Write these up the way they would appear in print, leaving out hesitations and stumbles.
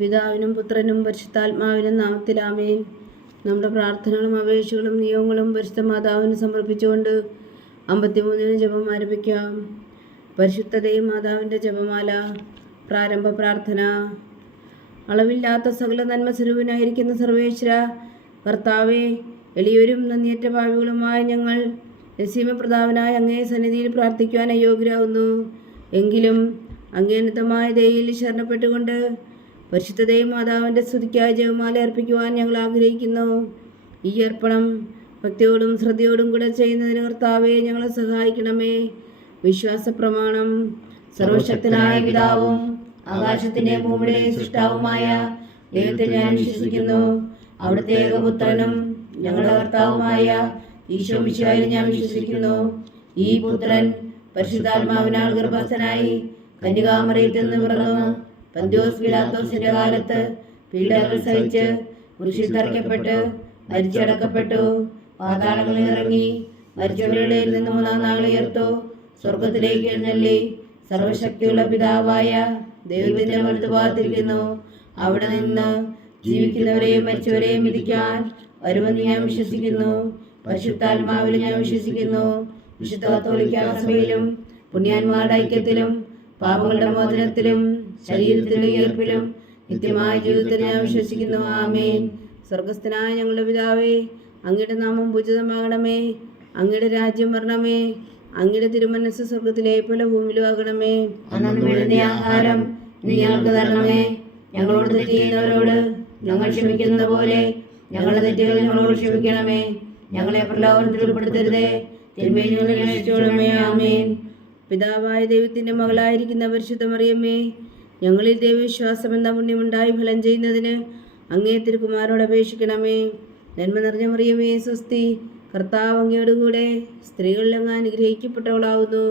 പിതാവിനും പുത്രനും പരിശുദ്ധാത്മാവിനും നാമത്തിൽ ആമേൻ. നമ്മുടെ പ്രാർത്ഥനകളും അപേക്ഷകളും നിയമങ്ങളും പരിശുദ്ധ മാതാവിന് സമർപ്പിച്ചുകൊണ്ട് 53 ജപം ആരംഭിക്കാം. പരിശുദ്ധതയും മാതാവിൻ്റെ ജപമാല. പ്രാരംഭ പ്രാർത്ഥന. അളവില്ലാത്ത സകല നന്മ സ്വരൂപനായിരിക്കുന്ന സർവേശ്വര കർത്താവേ, എളിയവരും നന്ദിയേറ്റ ഭാവികളുമായ ഞങ്ങൾ നസീമപ്രതാപനായ അങ്ങേ സന്നിധിയിൽ പ്രാർത്ഥിക്കുവാൻ അയോഗ്യരാകുന്നു. എങ്കിലും അങ്ങേനത്തമായ ദയയിൽ ശരണപ്പെട്ടുകൊണ്ട് പരിശുദ്ധതയും മാതാവിൻ്റെ സ്തുതിക്കായി ജപമാല അർപ്പിക്കുവാൻ ഞങ്ങൾ ആഗ്രഹിക്കുന്നു. ഈ അർപ്പണം ഭക്തിയോടും ശ്രദ്ധയോടും കൂടെ ചെയ്യുന്നതിന് കർത്താവെ ഞങ്ങളെ സഹായിക്കണമേ. വിശ്വാസ പ്രമാണം. സർവശക്തനായ പിതാവും ആകാശത്തിൻ്റെ ഭൂമിയുടെയും സൃഷ്ടാവുമായ ദൈവത്തെ ഞാൻ വിശ്വസിക്കുന്നു. അവിടുത്തെ ഏകപുത്രനും ഞങ്ങളുടെ കർത്താവുമായ ഈശോ മിശിഹായിൽ ഞാൻ വിശ്വസിക്കുന്നു. ഈ പുത്രൻ പരിശുദ്ധാത്മാവിനാൽ ഗർഭസ്ഥനായി കന്യകാമറിയത്തിൽ നിന്ന് പിറന്നു. പന്ത്യോസ് പിലാത്തോസിന്റെ കാലത്ത് പീഡകൾ സഹിച്ച് കുരിശിൽ തറയ്ക്കപ്പെട്ട് മരിച്ചടക്കപ്പെട്ടു. പാതാളങ്ങളിൽ ഇറങ്ങി മരിച്ചവരുടെ നിന്ന് 3-ാം നാൾ ഉയർത്തു. സ്വർഗത്തിലേക്ക് എഴുന്നള്ളി സർവശക്തിയുള്ള പിതാവായ ദൈവത്തിന്റെ വലത്തുഭാഗത്തിരിക്കുന്നു. അവിടെ നിന്ന് ജീവിക്കുന്നവരെയും മരിച്ചവരെയും വിധിക്കാൻ വരുമെന്ന് ഞാൻ വിശ്വസിക്കുന്നു. പരിശുദ്ധാത്മാവിൽ ഞാൻ വിശ്വസിക്കുന്നു. വിശുദ്ധ കത്തോലിക്കാ സഭയിലും പുണ്യാന്മാരുടെ ഐക്യത്തിലും പാപങ്ങളുടെ മോചനത്തിലും ശരീരത്തിലെ ഉയർപ്പിലും നിത്യമായ ജീവിതത്തിൽ ഞാൻ വിശ്വസിക്കുന്നു. ആമേൻ. സ്വർഗസ്ഥനായ ഞങ്ങളുടെ പിതാവേ, അങ്ങയുടെ നാമം പൂജിതമാകണമേ. അങ്ങയുടെ രാജ്യം വരണമേ. അങ്ങയുടെ തിരുമനസ്സ് സ്വർഗത്തിലെ പോലെ ഭൂമിയിലും ആകണമേ. അന്നു വേണ്ടുന്ന ആഹാരം നീ ഞങ്ങൾക്ക് തരണമേ. ഞങ്ങളോട് തെറ്റ് ചെയ്യുന്നവരോട് ഞങ്ങൾ ക്ഷമിക്കുന്നത് പോലെ ഞങ്ങളുടെ തെറ്റുകൾ ഞങ്ങളോട് ക്ഷമിക്കണമേ. ഞങ്ങളെ പ്രലോഭനത്തിൽ ഉൾപ്പെടുത്തരുതേ, തിന്മയിൽ നിന്ന് രക്ഷിച്ചുകൊള്ളണമേ. ആമേൻ. പിതാവായ ദൈവത്തിൻ്റെ മകളായിരിക്കുന്ന പരിശുദ്ധ മറിയമ്മേ, ഞങ്ങളിൽ ദൈവവിശ്വാസം എന്ന പുണ്യമുണ്ടായി ഫലം ചെയ്യുന്നതിന് അങ്ങേ തിരുക്കുമാരോട് അപേക്ഷിക്കണമേ. നന്മ നിറഞ്ഞ മറിയമേ സ്വസ്തി, കർത്താവ് അങ്ങയോട് കൂടെ സ്ത്രീകളിൽ അങ്ങ് അനുഗ്രഹിക്കപ്പെട്ടവളാവുന്നു.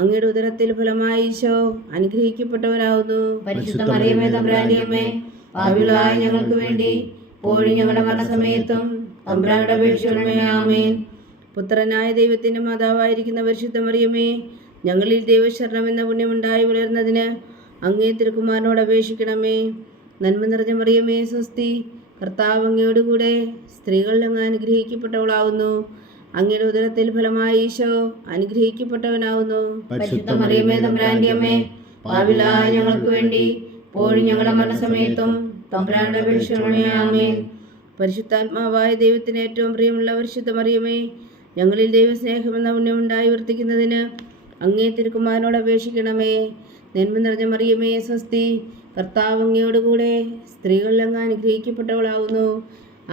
അങ്ങയുടെ ഉദരത്തിൽ ഫലമായി ഈശോ അനുഗ്രഹിക്കപ്പെട്ടവരാകുന്നു. പരിശുദ്ധ മറിയമേ തമ്പുരാന്റെ അമ്മേ, പാപികളായ ഞങ്ങൾക്ക് വേണ്ടി ഇപ്പോഴും ഞങ്ങളുടെ മരണസമയത്തും തമ്പുരാനോട് അപേക്ഷിക്കണമേ. ആമേൻ. പുത്രനായ ദൈവത്തിൻ്റെ മാതാവായിരിക്കുന്ന പരിശുദ്ധ മറിയമേ, ഞങ്ങളിൽ ദൈവശരണം എന്ന പുണ്യമുണ്ടായി വളരുന്നതിന് അങ്ങേ തിരുക്കുമാരനോട് അപേക്ഷിക്കണമേ. നന്മ നിറഞ്ഞ മറിയമേ സ്വസ്തി, കർത്താവ് അങ്ങയോട് കൂടെ സ്ത്രീകളിൽ അങ്ങ് അനുഗ്രഹിക്കപ്പെട്ടവളാവുന്നു. അങ്ങയുടെ ഉദരത്തിൽ ഫലമായി ഈശോ അനുഗ്രഹിക്കപ്പെട്ടവനാവുന്നു. പരിശുദ്ധ മറിയമേ തമ്പുരാന്റെ അമ്മേ, പാപികളായ ഞങ്ങൾക്ക് വേണ്ടി ഇപ്പോഴും ഞങ്ങളുടെ മരണസമയത്തും തമ്പുരാനോട് അപേക്ഷിക്കണമേ. ആമേൻ. പരിശുദ്ധാത്മാവായ ദൈവത്തിന് ഏറ്റവും പ്രിയമുള്ള പരിശുദ്ധ മറിയമേ, ഞങ്ങളിൽ ദൈവസ്നേഹമെന്ന പുണ്യമുണ്ടായി വർത്തിക്കുന്നതിന് അങ്ങേ തിരുക്കുമാരനോട് അപേക്ഷിക്കണമേ. നന്മ നിറഞ്ഞ മറിയമേ സ്വസ്തി, കർത്താവ് അങ്ങയോട് കൂടെ സ്ത്രീകളിൽ അങ്ങ് അനുഗ്രഹിക്കപ്പെട്ടവളാവുന്നു.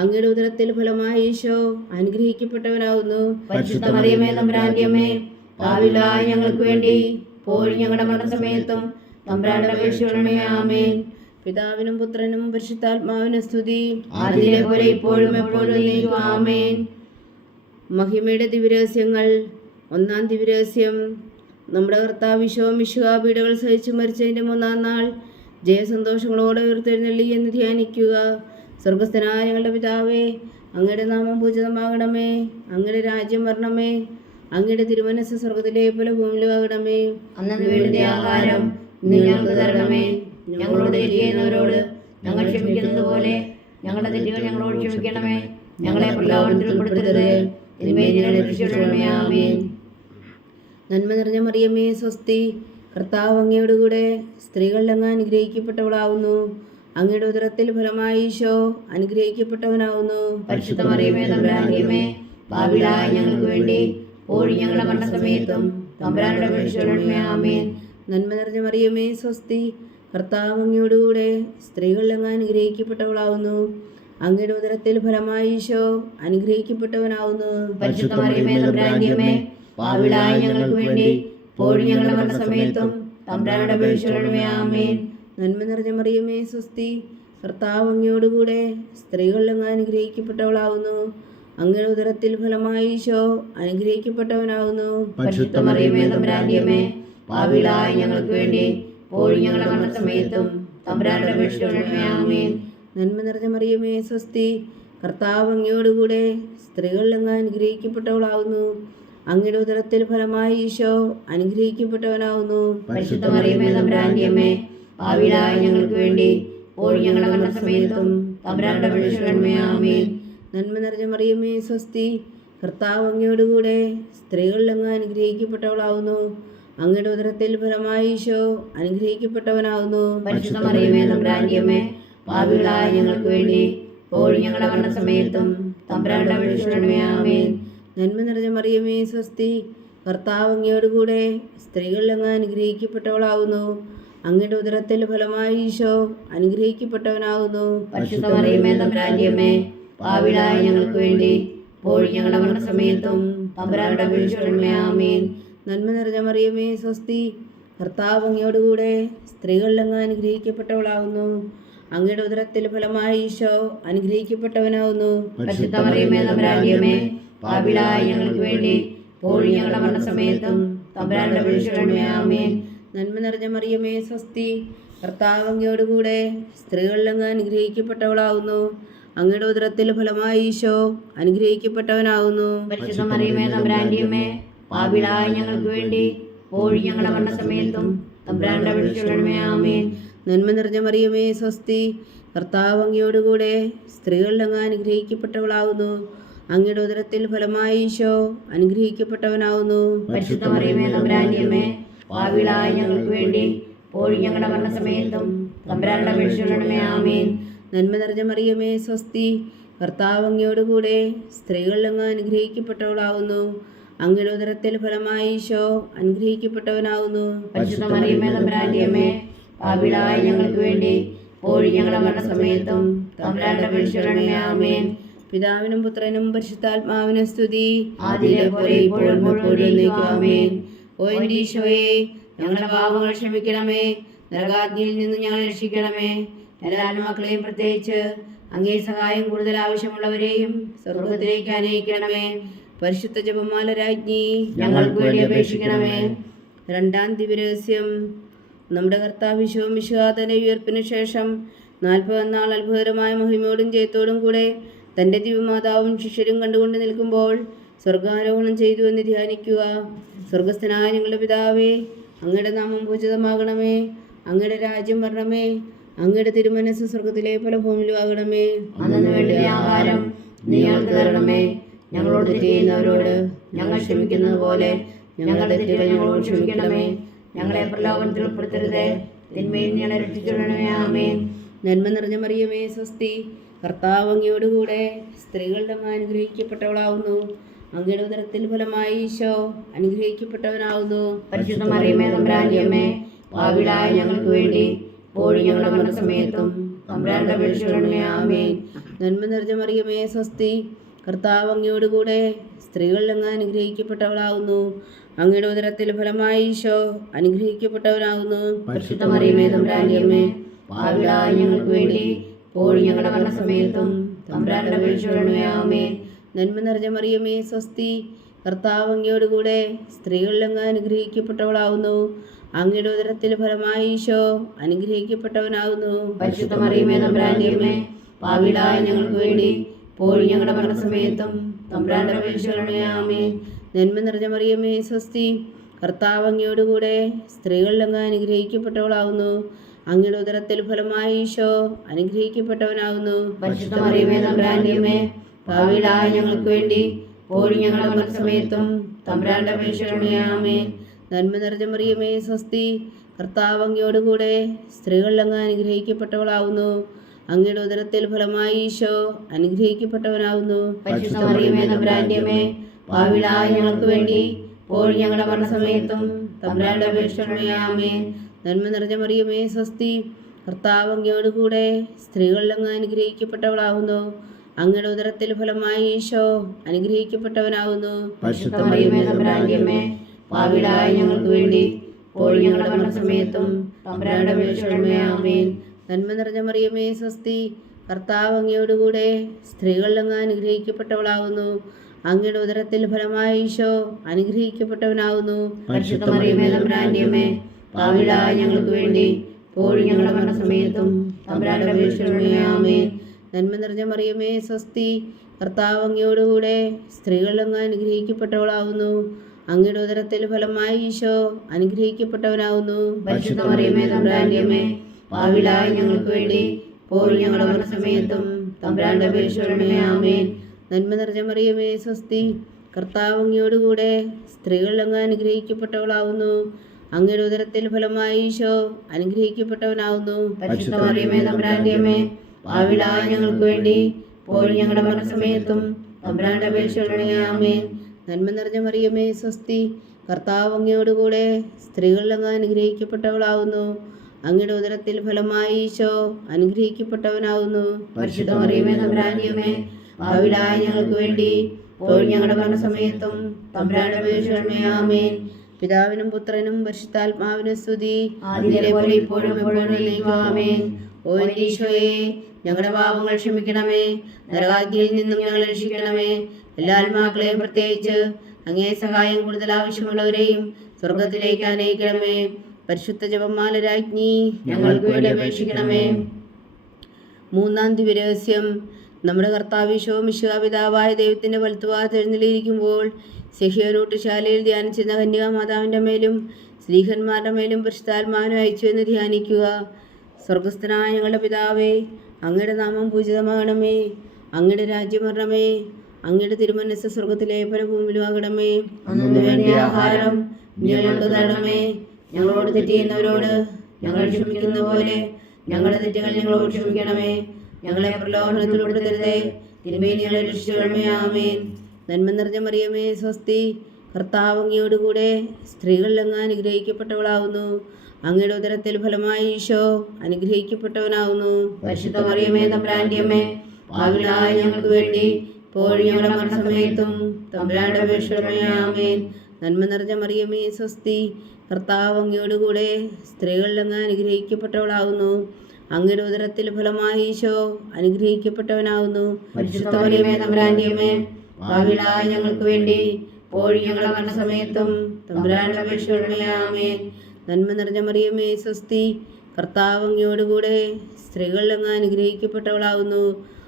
അങ്ങയുടെ ഉദരത്തിൽ ഫലമായി ഈശോ അനുഗ്രഹിക്കപ്പെട്ടവനാവുന്നു. പരിശുദ്ധ മറിയമേ തമ്പുരാന്റെ അമ്മേ, പാപികളായ ഞങ്ങൾക്ക് വേണ്ടി ഇപ്പോഴും ഞങ്ങളുടെ മരണസമയത്തും തമ്പുരാനോട് അപേക്ഷിക്കണമേ. ആമേൻ. പിതാവിനും പുത്രനും പരിശുദ്ധാത്മാവിനും സ്തുതി, ആദിയിലെ പോലെ ഇപ്പോഴും എപ്പോഴും എന്നേക്കും. ആമേൻ. മഹിമയുടെ ദിവ്യരഹസ്യങ്ങൾ. 1-ാം ദിവ്യരഹസ്യം. നമ്മുടെ കർത്താവ് ഈശോ മിശിഹാ പീഡകൾ സഹിച്ചു മരിച്ചതിൻ്റെ 3-ാം നാൾ ജയസന്തോഷങ്ങളോടെ ഉയർത്തെഴുന്നള്ളി എന്ന് ധ്യാനിക്കുക. സ്വർഗസ്ഥനായ ഞങ്ങളുടെ പിതാവേ, അങ്ങയുടെ നാമം പൂജിതമാകണമേ. അങ്ങയുടെ രാജ്യം വരണമേ. അങ്ങയുടെ തിരുമനസ്സ് സ്വർഗത്തിലെ പോലെ ഭൂമിയിലും ആകണമേ. അന്നു വേണ്ടുന്ന ആഹാരം നീ ഞങ്ങൾക്ക് തരണമേ. ഞങ്ങളോട് തെറ്റ് ചെയ്യുന്നവരോട് ഞങ്ങൾ ക്ഷമിക്കുന്നത് പോലെ ഞങ്ങളുടെ തെറ്റുകൾ ഞങ്ങളോട് ക്ഷമിക്കണമേ. ഞങ്ങളെ പ്രലോഭനത്തിൽ ഉൾപ്പെടുത്തരുതേ, തിന്മയിൽ നിന്ന് രക്ഷിക്കണമേ. ആമേൻ. നന്മ നിറഞ്ഞ മറിയമേ സ്വസ്തി, കർത്താവ് അങ്ങയോട് കൂടെ സ്ത്രീകളിൽ അങ്ങ് അനുഗ്രഹിക്കപ്പെട്ടവളാവുന്നു. അങ്ങയുടെ ഉദരത്തിൽ ഫലമായി ഈശോ അനുഗ്രഹിക്കപ്പെട്ടവനാവുന്നു. പരിശുദ്ധ മറിയമേ തമ്പുരാന്റെ അമ്മേ, പാപികളായ ഞങ്ങൾക്ക് വേണ്ടി ഇപ്പോഴും ഞങ്ങളുടെ മരണസമയത്തും തമ്പുരാനോട് അപേക്ഷിക്കണമേ. ആമേൻ. നന്മ നിറഞ്ഞ മറിയമേ സ്വസ്തി, കർത്താവ് അങ്ങയോട് കൂടെ സ്ത്രീകളിൽ അങ്ങ് അനുഗ്രഹിക്കപ്പെട്ടവളാവുന്നു. അങ്ങയുടെ ഉദരത്തിൽ ഫലമായി ഈശോ അനുഗ്രഹിക്കപ്പെട്ടവനാവുന്നു. പരിശുദ്ധ മറിയമേ തമ്പുരാന്റെ അമ്മേ, പാപികളായ ഞങ്ങൾക്ക് വേണ്ടി ഇപ്പോഴും ഞങ്ങളുടെ മരണസമയത്തും തമ്പുരാനോട് അപേക്ഷിക്കണമേ. ആമേൻ. നന്മ നിറഞ്ഞ മറിയമേ സ്വസ്തി, കർത്താവ് അങ്ങയോട് കൂടെ സ്ത്രീകളിൽ അങ്ങ് അനുഗ്രഹിക്കപ്പെട്ടവളാവുന്നു. അങ്ങയുടെ ഉദരത്തിൽ ഫലമായി ഈശോ അനുഗ്രഹിക്കപ്പെട്ടവനാവുന്നു. പരിശുദ്ധ മറിയമേ തമ്പുരാന്റെ അമ്മേ, പാപികളായ ഞങ്ങൾക്ക് വേണ്ടി ഇപ്പോഴും ഞങ്ങളുടെ മരണസമയത്തും തമ്പുരാനോട് അപേക്ഷിക്കണമേ. ആമേൻ. നന്മ നിറഞ്ഞ മറിയമേ സ്വസ്തി, കർത്താവ് അങ്ങയോട് കൂടെ സ്ത്രീകളിൽ അങ്ങ് അനുഗ്രഹിക്കപ്പെട്ടവളാവുന്നു. അങ്ങയുടെ ഉദരത്തിൽ ഫലമായി ഈശോ അനുഗ്രഹിക്കപ്പെട്ടവനാവുന്നു. പരിശുദ്ധ മറിയമേ തമ്പുരാന്റെ അമ്മേ, പാപികളായ ഞങ്ങൾക്ക് വേണ്ടി ഇപ്പോഴും ഞങ്ങളുടെ മരണസമയത്തും തമ്പുരാന്റെ അപേക്ഷിക്കണമേ. ആമേൻ. നന്മ നിറഞ്ഞ മറിയമേ സ്വസ്തി, കർത്താവ് അങ്ങയോടുകൂടെ സ്ത്രീകളിൽ അങ്ങ് അനുഗ്രഹിക്കപ്പെട്ടവളാവുന്നു. അങ്ങയുടെ ഉദരത്തിൽ ഫലമായി ഈശോ അനുഗ്രഹിക്കപ്പെട്ടവനാവുന്നു. പരിശുദ്ധ മറിയമേ തമ്പുരാന്റെ അമ്മേ, പാപികളായ ഞങ്ങൾക്ക് വേണ്ടി ഇപ്പോഴും ഞങ്ങളുടെ മരണസമയത്തും തമ്പുരാന്റെ അപേക്ഷിക്കണമേ. ആമേൻ. നന്മ നിറഞ്ഞ മറിയമേ സ്വസ്തി, കർത്താവ് അങ്ങയോടുകൂടെ സ്ത്രീകളിൽ അങ്ങ് അനുഗ്രഹിക്കപ്പെട്ടവളാവുന്നു. അങ്ങയുടെ ഉദരത്തിൽ ഫലമായി ഈശോ അനുഗ്രഹിക്കപ്പെട്ടവനാവുന്നു. പരിശുദ്ധ മറിയമേ തമ്പുരാന്റെ അമ്മേ, പാപികളായ ഞങ്ങൾക്ക് വേണ്ടി ഇപ്പോഴും ഞങ്ങളുടെ മരണസമയത്തും തമ്പുരാന്റെ അപേക്ഷിക്കണമേ. ആമേൻ. നന്മ നിറഞ്ഞ മറിയമേ സ്വസ്തി, കർത്താവ് അങ്ങയോടുകൂടെ സ്ത്രീകളിൽ അങ്ങ് അനുഗ്രഹിക്കപ്പെട്ടവളാവുന്നു. അങ്ങയുടെ ഉദരത്തിൽ ഫലമായി ഈശോ അനുഗ്രഹിക്കപ്പെട്ടവനാവുന്നു. പരിശുദ്ധ മറിയമേ തമ്പുരാന്റെ അമ്മേ, പാപികളായ ഞങ്ങൾക്ക് വേണ്ടി ഇപ്പോഴും ഞങ്ങളുടെ മരണസമയത്തും തമ്പുരാന്റെ അപേക്ഷിക്കണമേ. ആമേൻ. നന്മ നിറഞ്ഞ മറിയമേ സ്വസ്തി, കർത്താവ് അങ്ങയോടുകൂടെ സ്ത്രീകളിൽ അങ്ങ് അനുഗ്രഹിക്കപ്പെട്ടവളാവുന്നു. അങ്ങയുടെ ഉദരത്തിൽ ഫലമായി ഈശോ അനുഗ്രഹിക്കപ്പെട്ടവനാവുന്നു. പരിശുദ്ധ മറിയമേ തമ്പുരാന്റെ അമ്മേ, പാപികളായ ഞങ്ങൾക്ക് വേണ്ടി ഇപ്പോഴും ഞങ്ങളുടെ മരണസമയത്തും തമ്പുരാന്റെ അപേക്ഷിക്കണമേ. ആമേൻ. നന്മ നിറഞ്ഞ മറിയമേ സ്വസ്തി, കർത്താവ് അങ്ങയോടുകൂടെ സ്ത്രീകളിൽ അങ്ങ് അനുഗ്രഹിക്കപ്പെട്ടവളാവുന്നു. അങ്ങയുടെ ഉദരത്തിൽ ഫലമായി ഈശോ അനുഗ്രഹിക്കപ്പെട്ടവനാവുന്നു. പരിശുദ്ധ മറിയമേ തമ്പുരാന്റെ അമ്മേ, പാപികളായ ഞങ്ങൾക്ക് വേണ്ടി ഇപ്പോഴും ഞങ്ങളുടെ മരണസമയത്തും തമ്പുരാന്റെ അപേക്ഷിക്കണമേ. ആമേൻ. നന്മ നിറഞ്ഞ മറിയമേ സ്വസ്തി, കർത്താവ് അങ്ങയോടുകൂടെ സ്ത്രീകളിൽ അങ്ങ് അനുഗ്രഹിക്കപ്പെട്ടവളാവുന്നു. അങ്ങയുടെ ഉദരത്തിൽ ഫലമായി ഈശോ അനുഗ്രഹിക്കപ്പെട്ടവനാവുന്നു. പരിശുദ്ധ മറിയമേ തമ്പുരാന്റെ അമ്മേ, പാപികളായ ഞങ്ങൾക്ക് വേണ്ടി ഇപ്പോഴും ഞങ്ങളുടെ മരണസമയത്തും തമ്പുരാന്റെ അപേക്ഷിക്കണമേ. ആമേൻ. പിതാവിനും പുത്രനും പരിശുദ്ധാത്മാവിനും സ്തുതി, ആദിയിലെ പോലെ ഇപ്പോഴും എപ്പോഴും എന്നേക്കും. ആമേൻ. ഓ എൻ്റെ ഈശോയെ, ഞങ്ങളുടെ പാപങ്ങൾ ക്ഷമിക്കണമേ, നരകാഗ്നിയിൽ നിന്ന് ഞങ്ങളെ രക്ഷിക്കണമേ. എല്ലാ ആത്മാക്കളെയും പ്രത്യേകിച്ച് അങ്ങേ സഹായം കൂടുതൽ ആവശ്യമുള്ളവരെയും സ്വർഗത്തിലേക്ക് അനയിക്കണമേ. പരിശുദ്ധ ജപമാല രാജ്ഞി, ഞങ്ങൾക്ക് വേണ്ടി അപേക്ഷിക്കണമേ. രണ്ടാം ദിവ്യരഹസ്യം. നമ്മുടെ കർത്താവ് ഈശോ മിശിഹായുടെ ഉയർപ്പിനു ശേഷം 40 നാൾ അത്ഭുതകരമായ മഹിമയോടും ജയത്തോടും കൂടെ തൻ്റെ ദിവ്യമാതാവും ശിഷ്യരും കണ്ടുകൊണ്ട് നിൽക്കുമ്പോൾ സ്വർഗാരോഹണം ചെയ്തു എന്ന് ധ്യാനിക്കുക. സ്വർഗസ്ഥനായ ഞങ്ങളുടെ പിതാവേ, അങ്ങയുടെ നാമം പൂജിതമാകണമേ. അങ്ങയുടെ രാജ്യം വരണമേ. അങ്ങയുടെ തിരുമനസ് സ്വർഗത്തിലെ പോലെ ഭൂമിയിലും ആകണമേ. അന്നു വേണ്ട ആഹാരം നീ ഞങ്ങൾക്ക് തരണമേ. ഞങ്ങളോട് തെറ്റ് ചെയ്യുന്നവരോട് ഞങ്ങൾ ക്ഷമിക്കുന്നത് പോലെ ഞങ്ങളുടെ തെറ്റുകൾ ഞങ്ങളോട് ക്ഷമിക്കണമേ. ഞങ്ങളെ പ്രലോഭനത്തിൽ ഉൾപ്പെടുത്തരുതേ, തിന്മയിൽ ഞങ്ങളെ രക്ഷിച്ചുകൊള്ളണമേ. ആമേൻ. നന്മ നിറഞ്ഞ മറിയമേ സ്വസ്തി, കർത്താവ് അങ്ങയോടുകൂടെ സ്ത്രീകളുടെ അങ്ങ് അനുഗ്രഹിക്കപ്പെട്ടവളാവുന്നു. അങ്ങയുടെ ഉദരത്തിൽ ഫലമായി ഈശോ അനുഗ്രഹിക്കപ്പെട്ടവനാവുന്നു. പരിശുദ്ധ മറിയമേ തമ്പുരാന്റെ അമ്മേ, പാപികളായ ഞങ്ങൾക്ക് വേണ്ടി ഇപ്പോഴും ഞങ്ങളുടെ മരണസമയത്തും തമ്പുരാന്റെ അപേക്ഷിക്കണമേ. ആമേൻ. നന്മ നിറഞ്ഞ മറിയമേ സ്വസ്തി, കർത്താവ് അങ്ങയോടുകൂടെ സ്ത്രീകളിൽ അങ്ങ് അനുഗ്രഹിക്കപ്പെട്ടവളാവുന്നു. അങ്ങയുടെ ഉദരത്തിൽ ഫലമായി ഈശോ അനുഗ്രഹിക്കപ്പെട്ടവനാവുന്നു. പരിശുദ്ധ മറിയമേ തമ്പുരാന്റെ അമ്മേ, പാപികളായ ഞങ്ങൾക്ക് വേണ്ടി ഇപ്പോഴും ഞങ്ങളുടെ മരണസമയത്തും തമ്പുരാന്റെ അപേക്ഷിക്കണമേ. ആമേൻ. നന്മ നിറഞ്ഞ മറിയമേ സ്വസ്തി, കർത്താവ് അങ്ങയോടുകൂടെ സ്ത്രീകളിൽ അങ്ങ് അനുഗ്രഹിക്കപ്പെട്ടവളാവുന്നു. അങ്ങയുടെ ഉദരത്തിൽ ഫലമായി ഈശോ അനുഗ്രഹിക്കപ്പെട്ടവനാവുന്നു. പരിശുദ്ധ മറിയമേ തമ്പുരാന്റെ അമ്മേ, പാപികളായ ഞങ്ങൾക്ക് വേണ്ടി ഇപ്പോഴും ഞങ്ങളുടെ മരണസമയത്തും തമ്പുരാന്റെ അപേക്ഷിക്കണമേ. ആമേൻ. നന്മ നിറഞ്ഞ മറിയമേ സ്വസ്തി, കർത്താവ് അങ്ങയോടുകൂടെ സ്ത്രീകളിൽ അങ്ങ് അനുഗ്രഹിക്കപ്പെട്ടവളാവുന്നു. അങ്ങയുടെ ഉദരത്തിൽ ഫലമായി ഈശോ അനുഗ്രഹിക്കപ്പെട്ടവനാവുന്നു. പരിശുദ്ധ മറിയമേ തമ്പുരാന്റെ അമ്മേ, പാപികളായ ഞങ്ങൾക്ക് വേണ്ടി ഇപ്പോഴും ഞങ്ങളുടെ മരണസമയത്തും തമ്പുരാന്റെ അപേക്ഷിക്കണമേ. ആമേൻ. നന്മ നിറഞ്ഞ മറിയമേ സ്വസ്തി, കർത്താവ് അങ്ങയോടുകൂടെ സ്ത്രീകളിൽ അങ്ങ് അനുഗ്രഹിക്കപ്പെട്ടവളാവുന്നു. അങ്ങയുടെ ഉദരത്തിൽ ഫലമായി ഈശോ അനുഗ്രഹിക്കപ്പെട്ടവനാവുന്നു. പരിശുദ്ധ മറിയമേ തമ്പുരാന്റെ അമ്മേ, പാപികളായ ഞങ്ങൾക്ക് വേണ്ടി ഇപ്പോഴും ഞങ്ങളുടെ മരണസമയത്തും തമ്പുരാന്റെ അപേക്ഷിക്കണമേ. ആമേൻ. നന്മ നിറഞ്ഞ മറിയമേ സ്വസ്തി, കർത്താവ് അങ്ങയോടുകൂടെ സ്ത്രീകളിൽ അങ്ങ് അനുഗ്രഹിക്കപ്പെട്ടവളാവുന്നു. അങ്ങയുടെ ഉദരത്തിൽ ഫലമായി ഈശോ അനുഗ്രഹിക്കപ്പെട്ടവനാവുന്നു. പരിശുദ്ധ മറിയമേ തമ്പുരാന്റെ അമ്മേ, പാപികളായ ഞങ്ങൾക്ക് വേണ്ടി ഇപ്പോഴും ഞങ്ങളുടെ മരണസമയത്തും തമ്പുരാന്റെ അപേക്ഷിക്കണമേ. ആമേൻ. നന്മ നിറഞ്ഞ മറിയമേ സ്വസ്തി, കർത്താവ് അങ്ങയോടുകൂടെ സ്ത്രീകളിൽ അങ്ങ് അനുഗ്രഹിക്കപ്പെട്ടവളാവുന്നു. അങ്ങയുടെ ഉദരത്തിൽ ഫലമായി ഈശോ അനുഗ്രഹിക്കപ്പെട്ടവനാവുന്നു. പരിശുദ്ധ മറിയമേ തമ്പുരാന്റെ അമ്മേ, പാപികളായ ഞങ്ങൾക്ക് വേണ്ടി ഇപ്പോഴും ഞങ്ങളുടെ മരണസമയത്തും തമ്പുരാന്റെ അപേക്ഷിക്കണമേ. ആമേൻ. നന്മ നിറഞ്ഞ മറിയമേ സ്വസ്തി, കർത്താവ് അങ്ങയോടുകൂടെ സ്ത്രീകളിൽ അങ്ങ് അനുഗ്രഹിക്കപ്പെട്ടവളാവുന്നു. അങ്ങയുടെ ഉദരത്തിൽ ഫലമായി ഈശോ അനുഗ്രഹിക്കപ്പെട്ടവനാവുന്നു. പരിശുദ്ധ മറിയമേ തമ്പുരാന്റെ അമ്മേ, പാപികളായ ഞങ്ങൾക്ക് വേണ്ടി ഇപ്പോഴും ഞങ്ങളുടെ മരണസമയത്തും തമ്പുരാന്റെ അപേക്ഷകളുടെ ആമേൻ. നന്മ നിറഞ്ഞ മറിയമേ സ്വസ്തി, കർത്താവ് അങ്ങയോടുകൂടെ സ്ത്രീകൾ അങ്ങ് അനുഗ്രഹിക്കപ്പെട്ടവളാവുന്നു. അങ്ങയുടെ ഉദരത്തിൽ ഫലമായി ഈശോ അനുഗ്രഹിക്കപ്പെട്ടവനാവുന്നു. പരിശുദ്ധ മറിയമേ തമ്പുരാന്റെ അമ്മേ, പാപികളായ ഞങ്ങൾക്ക് വേണ്ടി ഇപ്പോഴും ഞങ്ങളുടെ മരണസമയത്തും തമ്പുരാന്റെ അപേക്ഷകളുടെ ആമേൻ. നന്മ നിറഞ്ഞ മറിയമേ സ്വസ്തി, കർത്താവ് അങ്ങയോടുകൂടെ സ്ത്രീകൾ അങ്ങ് അനുഗ്രഹിക്കപ്പെട്ടവളാവുന്നു. അങ്ങയുടെ ഉദരത്തിൽ ഫലമായി ഈശോ അനുഗ്രഹിക്കപ്പെട്ടവനാവുന്നു. പരിശുദ്ധ മറിയമേ തമ്പുരാന്റെ അമ്മേ, പാപികളായ ഞങ്ങൾക്ക് വേണ്ടി ഇപ്പോഴും ഞങ്ങളുടെ മരണസമയത്തും തമ്പുരാന്റെ അപേക്ഷകളുടെ ആമേൻ. പിതാവിനും പുത്രനും പരിശുദ്ധാത്മാവിനും സ്തുതി, ആദിയിലെ പോലെ ഇപ്പോഴും എപ്പോഴും എന്നേക്കും ആമേൻ. ഓ എൻ്റെ ഈശോയെ, ഞങ്ങളുടെ പാപങ്ങൾ ക്ഷമിക്കണമേ, നരകാഗ്നിയിൽ നിന്നും ഞങ്ങളെ രക്ഷിക്കണമേ. എല്ലാ ആത്മാക്കളെയും പ്രത്യേകിച്ച് അങ്ങേ സഹായം കൂടുതൽ ആവശ്യമുള്ളവരെയും സ്വർഗത്തിലേക്ക് അനയിക്കണമേ. പരിശുദ്ധ ജപമാല രാജ്ഞി, ഞങ്ങൾക്ക് വേണ്ടി അപേക്ഷിക്കണമേ. മൂന്നാം ദിവ്യരഹസ്യം. നമ്മുടെ കർത്താവിശോ മിശിഹാ പിതാവായ ദൈവത്തിൻ്റെ വലത്തുഭാഗത്ത് എഴുന്നള്ളിയിരിക്കുമ്പോൾ സെഹിയോനൂട്ടുശാലയിൽ ധ്യാനിച്ചിരുന്ന കന്യകാ മാതാവിൻ്റെ മേലും സ്ലീഹന്മാരുടെ മേലും പരിശുദ്ധാത്മാവിനെ അയച്ചു എന്ന് ധ്യാനിക്കുക. സ്വർഗസ്ഥനായ ഞങ്ങളുടെ പിതാവേ, അങ്ങയുടെ നാമം പൂജിതമാകണമേ. അങ്ങയുടെ രാജ്യം വരണമേ. അങ്ങയുടെ തിരുമനസ്സ് സ്വർഗത്തിലെ പോലെ ഭൂമിയിലും ആകണമേ. അന്നു വേണ്ടിയ ആഹാരം ഞങ്ങൾക്ക് തരണമേ. ഞങ്ങളോട് തെറ്റ് ചെയ്യുന്നവരോട് ഞങ്ങൾ ക്ഷമിക്കുന്ന പോലെ ഞങ്ങളുടെ തെറ്റുകൾ ഞങ്ങളോട് ക്ഷമിക്കണമേ. ഞങ്ങളെ പ്രലോഭനത്തിൽ ഉൾപ്പെടുത്തരുതേ, തിന്മയിൽ ഞങ്ങളെ രക്ഷിക്കണമേ. ആമേൻ. നന്മ നിറഞ്ഞ മറിയമേ സ്വസ്തി, കർത്താവ് അങ്ങയോടുകൂടെ സ്ത്രീകളിൽ അങ്ങ് അനുഗ്രഹിക്കപ്പെട്ടവളാവുന്നു. അങ്ങയുടെ ഉദരത്തിൽ ഫലമായി ഈശോ അനുഗ്രഹിക്കപ്പെട്ടവനാവുന്നു. പരിശുദ്ധ മറിയമേ തമ്പുരാന്റെ അമ്മേ, പാപികളായ ഞങ്ങൾക്ക് വേണ്ടി ഇപ്പോഴും ഞങ്ങളുടെ മരണസമയത്തും തമ്പുരാന്റെ അപേക്ഷകളുടെ ആമേൻ. നന്മ നിറഞ്ഞ മറിയമേ സ്വസ്തി, കർത്താവ് അങ്ങയോടുകൂടെ സ്ത്രീകളിൽ അങ്ങ് അനുഗ്രഹിക്കപ്പെട്ടവളാവുന്നു. അങ്ങയുടെ ഉദരത്തിൽ ഫലമായി ഈശോ അനുഗ്രഹിക്കപ്പെട്ടവനാവുന്നു. പരിശുദ്ധ മറിയമേ തമ്പുരാന്റെ അമ്മേ, പാപികളായ ഞങ്ങൾക്ക് വേണ്ടി ഇപ്പോഴും ഞങ്ങളുടെ മരണസമയത്തും തമ്പുരാന്റെ അപേക്ഷകളുടെ ആമേൻ. നന്മ നിറഞ്ഞ മറിയമേ സ്വസ്തി, കർത്താവ് അങ്ങയോടുകൂടെ സ്ത്രീകളിൽ അങ്ങ് അനുഗ്രഹിക്കപ്പെട്ടവളാവുന്നു.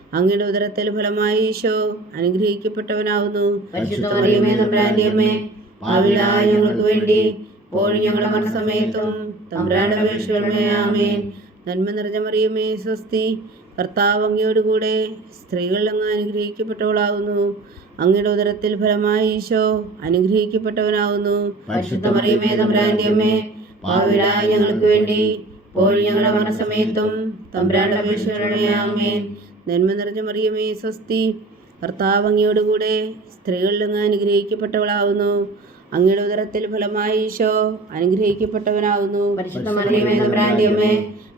അങ്ങയുടെ ഉദരത്തിൽ ഫലമായി ഈശോ അനുഗ്രഹിക്കപ്പെട്ടവനാവുന്നു. പരിശുദ്ധ മറിയമേ തമ്പുരാന്റെ അമ്മേ, പാപികളായ ഞങ്ങൾക്ക് വേണ്ടി ഇപ്പോഴും ഞങ്ങളുടെ മരണസമയത്തും തമ്പുരാന്റെ അപേക്ഷകളുടെ ആമേൻ. നന്മ നിറഞ്ഞ മറിയമേ സ്വസ്തി, കർത്താവ് അങ്ങയോടുകൂടെ സ്ത്രീകളിൽ അങ്ങ് അനുഗ്രഹിക്കപ്പെട്ടവളാവുന്നു. അങ്ങയുടെ ഉദരത്തിൽ ഫലമായി ഈശോ അനുഗ്രഹിക്കപ്പെട്ടവനാവുന്നു. പരിശുദ്ധ മറിയമേ തമ്പുരാന്റെ അമ്മേ, പാപികളായ ഞങ്ങൾക്ക് വേണ്ടി ഇപ്പോഴും ഞങ്ങളുടെ മരണസമയത്തും തമ്പുരാന്റെ അപേക്ഷകളുടെ ആമേൻ. നന്മ നിറഞ്ഞ മറിയമേ സ്വസ്തി, കർത്താവ് അങ്ങയോടുകൂടെ സ്ത്രീകളിൽ അങ്ങ് അനുഗ്രഹിക്കപ്പെട്ടവളാവുന്നു. അങ്ങയുടെ ഉദരത്തിൽ ഫലമായി ഈശോ അനുഗ്രഹിക്കപ്പെട്ടവനാവുന്നു. പരിശുദ്ധ മറിയമേ തമ്പുരാന്റെ അമ്മേ,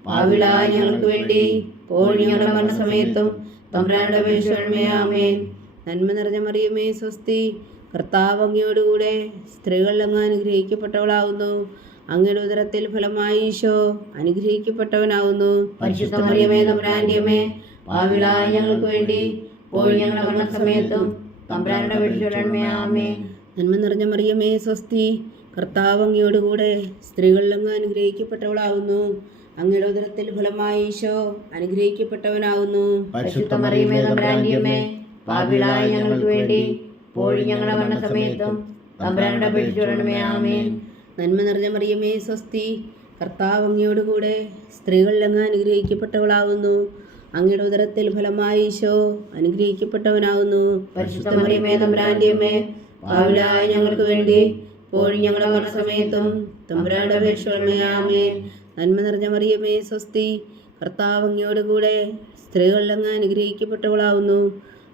പാപികളായ ഞങ്ങൾക്ക് വേണ്ടി ഇപ്പോഴും ഞങ്ങളുടെ മരണസമയത്തും തമ്പുരാന്റെ അപേക്ഷകളുടെ ആമേൻ. നന്മ നിറഞ്ഞ മറിയമേ സ്വസ്തി, കർത്താവ് അങ്ങയോടുകൂടെ സ്ത്രീകളിൽ അങ്ങ് അനുഗ്രഹിക്കപ്പെട്ടവളാവുന്നു. അങ്ങയുടെ ഉദരത്തിൽ ഫലമായി ഈശോ അനുഗ്രഹിക്കപ്പെട്ടവനാവുന്നു. പരിശുദ്ധ മറിയമേ തമ്പുരാന്റെ അമ്മേ, പാപികളായ ഞങ്ങൾക്ക് വേണ്ടി ഇപ്പോഴും ഞങ്ങളുടെ മരണസമയത്തും തമ്പുരാന്റെ അപേക്ഷകളുടെ ആമേൻ. നന്മ നിറഞ്ഞ മറിയമേ സ്വസ്തി, കർത്താവ് അങ്ങയോടുകൂടെ സ്ത്രീകളിൽ അങ്ങ് അനുഗ്രഹിക്കപ്പെട്ടവളാവുന്നു. അങ്ങയുടെ ഉദരത്തിൽ ഫലമായി ഈശോ അനുഗ്രഹിക്കപ്പെട്ടവനാവുന്നു. പരിശുദ്ധ മറിയമേ തമ്പുരാന്റെ അമ്മേ, പാപികളായ ഞങ്ങൾക്ക് വേണ്ടി ഇപ്പോഴും ഞങ്ങളുടെ മരണസമയത്തും തമ്പുരാന്റെ അപേക്ഷകളുടെ ആമേൻ. നന്മ നിറഞ്ഞ മറിയമേ സ്വസ്തി, കർത്താവ് അങ്ങയോടുകൂടെ സ്ത്രീകളിൽ അങ്ങ് അനുഗ്രഹിക്കപ്പെട്ടവളാവുന്നു. അങ്ങയുടെ ഉദരത്തിൽ ഫലമായി ഈശോ അനുഗ്രഹിക്കപ്പെട്ടവനാവുന്നു. പരിശുദ്ധ മറിയമേ തമ്പുരാന്റെ അമ്മേ, പാപികളായ ഞങ്ങൾക്ക് വേണ്ടി ഇപ്പോഴും ഞങ്ങളുടെ മരണസമയത്തും തമ്പുരാന്റെ അപേക്ഷകളുടെ ആമേൻ. നന്മ നിറഞ്ഞ മറിയമേ സ്വസ്തി, കർത്താവ് അങ്ങയോടുകൂടെ സ്ത്രീകളിൽ അങ്ങ് അനുഗ്രഹിക്കപ്പെട്ടവളാവുന്നു.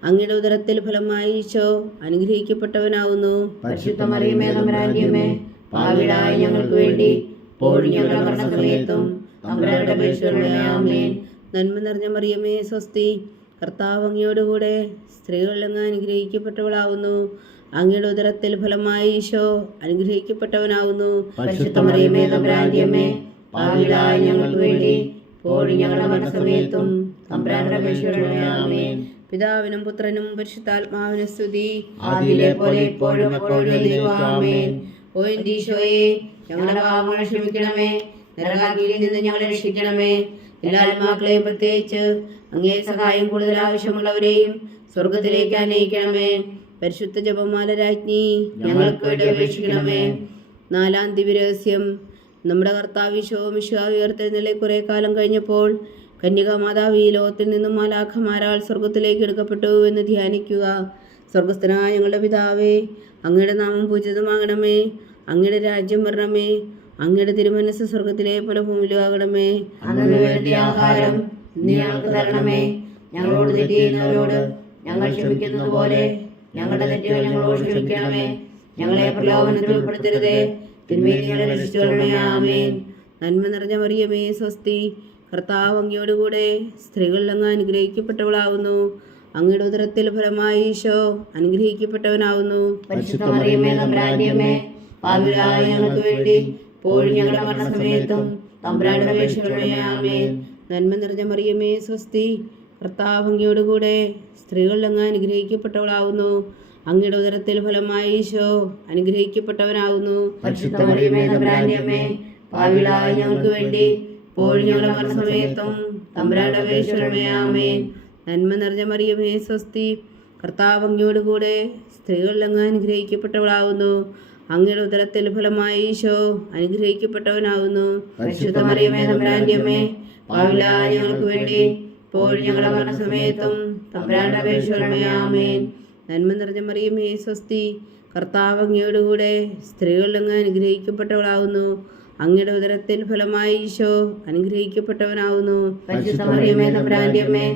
അങ്ങയുടെ ഉദരത്തിൽ ഫലമായി ഈശോ അനുഗ്രഹിക്കപ്പെട്ടവനാവുന്നു. പരിശുദ്ധ മറിയമേ തമ്പുരാന്റെ അമ്മേ, പാപികളായ ഞങ്ങൾക്ക് വേണ്ടി ഇപ്പോഴും ഞങ്ങളുടെ മരണസമയത്തും തമ്പുരാന്റെ അപേക്ഷകളുടെ ആമേൻ. നന്മ നിറഞ്ഞ മറിയമേ സ്വസ്തി, കർത്താവ് അങ്ങയോടുകൂടെ സ്ത്രീകളിൽ അങ്ങ് അനുഗ്രഹിക്കപ്പെട്ടവളാവുന്നു. അങ്ങയുടെ ഉദരത്തിൽ ഫലമായി ഈശോ അനുഗ്രഹിക്കപ്പെട്ടവനാവുന്നു. പരിശുദ്ധ മറിയമേ തമ്പുരാന്റെ അമ്മേ, പാപികളായ ഞങ്ങൾക്ക് വേണ്ടി ഇപ്പോഴും ഞങ്ങളുടെ മരണസമയത്തും തമ്പുരാന്റെ അപേക്ഷകളുടെ ആമേൻ. പിതാവിനും പുത്രനും പരിശുദ്ധാത്മാവിനും സ്തുതി, ആദിയിലെ പോലെ ഇപ്പോഴും എപ്പോഴും എന്നേക്കും ആമേൻ. ഓ എൻ്റെ ഈശോയെ, ഞങ്ങളുടെ പാപങ്ങൾ ക്ഷമിക്കണമേ, നരകാഗ്നിയിൽ നിന്ന് ഞങ്ങളെ രക്ഷിക്കണമേ. എല്ലാ ആത്മാക്കളെയും പ്രത്യേകിച്ച് അങ്ങേ സഹായം കൂടുതൽ ആവശ്യമുള്ളവരെയും സ്വർഗത്തിലേക്ക് അനയിക്കണമേ. പരിശുദ്ധ ജപമാല രാജ്ഞി, ഞങ്ങൾക്ക് വേണ്ടി അപേക്ഷിക്കണമേ. നാലാം ദിവ്യരഹസ്യം. നമ്മുടെ കർത്താവ് ഈശോ മിശിഹാ ഉയർത്തെഴുന്നള്ളി കുറെ കാലം കഴിഞ്ഞപ്പോൾ കന്യകാമാതാവ് ഈ ലോകത്തിൽ നിന്നും മാലാഖമാരാൽ സ്വർഗത്തിലേക്ക് എടുക്കപ്പെട്ടു എന്ന് ധ്യാനിക്കുക. സ്വർഗസ്ഥനായ ഞങ്ങളുടെ പിതാവേ, അങ്ങയുടെ നാമം പൂജിതമാകണമേ. അങ്ങയുടെ രാജ്യം വരണമേ. അങ്ങയുടെ തിരുമനസ്സ് സ്വർഗത്തിലെ പോലെ ഭൂമിയിലും ആകണമേ. അന്നു വേണ്ട ആഹാരം നീ ഞങ്ങൾക്ക് തരണമേ. ഞങ്ങളോട് തെറ്റ് ചെയ്യുന്നവരോട് ഞങ്ങൾ ക്ഷമിക്കുന്നത് പോലെ ഞങ്ങളുടെ തെറ്റുകൾ ഞങ്ങളോട് ക്ഷമിക്കണമേ. ഞങ്ങളെ പ്രലോഭനത്തിൽ ഉൾപ്പെടുത്തരുതേ, തിന്മയിൽ ഞങ്ങളെ രക്ഷിച്ചുകൊള്ളണമേ. ആമേൻ. നന്മ നിറഞ്ഞ മറിയമേ, സ്വസ്തി. കർത്താവ് അങ്ങയോടുകൂടെ സ്ത്രീകളിൽ അങ്ങ് അനുഗ്രഹിക്കപ്പെട്ടവളാവുന്നു. അങ്ങയുടെ ഉദരത്തിൽ ഫലമായി ഈശോ അനുഗ്രഹിക്കപ്പെട്ടവനാവുന്നു. പരിശുദ്ധ മറിയമേ, തമ്പുരാന്റെ അമ്മേ, പാപികളായ ഞങ്ങൾക്ക് വേണ്ടി ഇപ്പോഴും ഞങ്ങളുടെ മരണസമയത്തും തമ്പുരാന്റെ അപേക്ഷിക്കണമേ. ആമേൻ. നന്മ നിറഞ്ഞ മറിയമേ, സ്വസ്തി. കർത്താവ് അങ്ങയോടുകൂടെ സ്ത്രീകളിൽ അങ്ങ് അനുഗ്രഹിക്കപ്പെട്ടവളാവുന്നു. അങ്ങയുടെ ഉദരത്തിൽ ഫലമായി ഈശോ അനുഗ്രഹിക്കപ്പെട്ടവനാവുന്നു. പരിശുദ്ധ മറിയമേ, തമ്പുരാന്റെ അമ്മേ, പാപികളായ ഞങ്ങൾക്ക് വേണ്ടി ഇപ്പോഴും ഞങ്ങളുടെ മരണസമയത്തും തമ്പുരാന്റെ അപേക്ഷിക്കണമേ. ആമേൻ. നന്മ നിറഞ്ഞ മറിയമേ, സ്വസ്തി. കർത്താവ് അങ്ങയോടുകൂടെ സ്ത്രീകളിൽ അങ്ങ് അനുഗ്രഹിക്കപ്പെട്ടവളാവുന്നു. അങ്ങയുടെ ഉദരത്തിൽ ഫലമായി ഈശോ അനുഗ്രഹിക്കപ്പെട്ടവനാവുന്നു. പരിശുദ്ധ മറിയമേ, തമ്പുരാന്റെ അമ്മേ, പാപികളായ ഞങ്ങൾക്ക് വേണ്ടി ഇപ്പോഴും ഞങ്ങളുടെ മരണസമയത്തും തമ്പുരാന്റെ അപേക്ഷിക്കണമേ. ആമേൻ. നന്മ നിറഞ്ഞ മറിയമേ, സ്വസ്തി. കർത്താവ് അങ്ങയോടുകൂടെ സ്ത്രീകളിൽ അങ്ങ് അനുഗ്രഹിക്കപ്പെട്ടവളാവുന്നു. അങ്ങയുടെ ഉദരത്തിൽ ഫലമായി ഈശോ അനുഗ്രഹിക്കപ്പെട്ടവനാവുന്നു. പരിശുദ്ധ മറിയമേ, തമ്പുരാന്റെ അമ്മേ,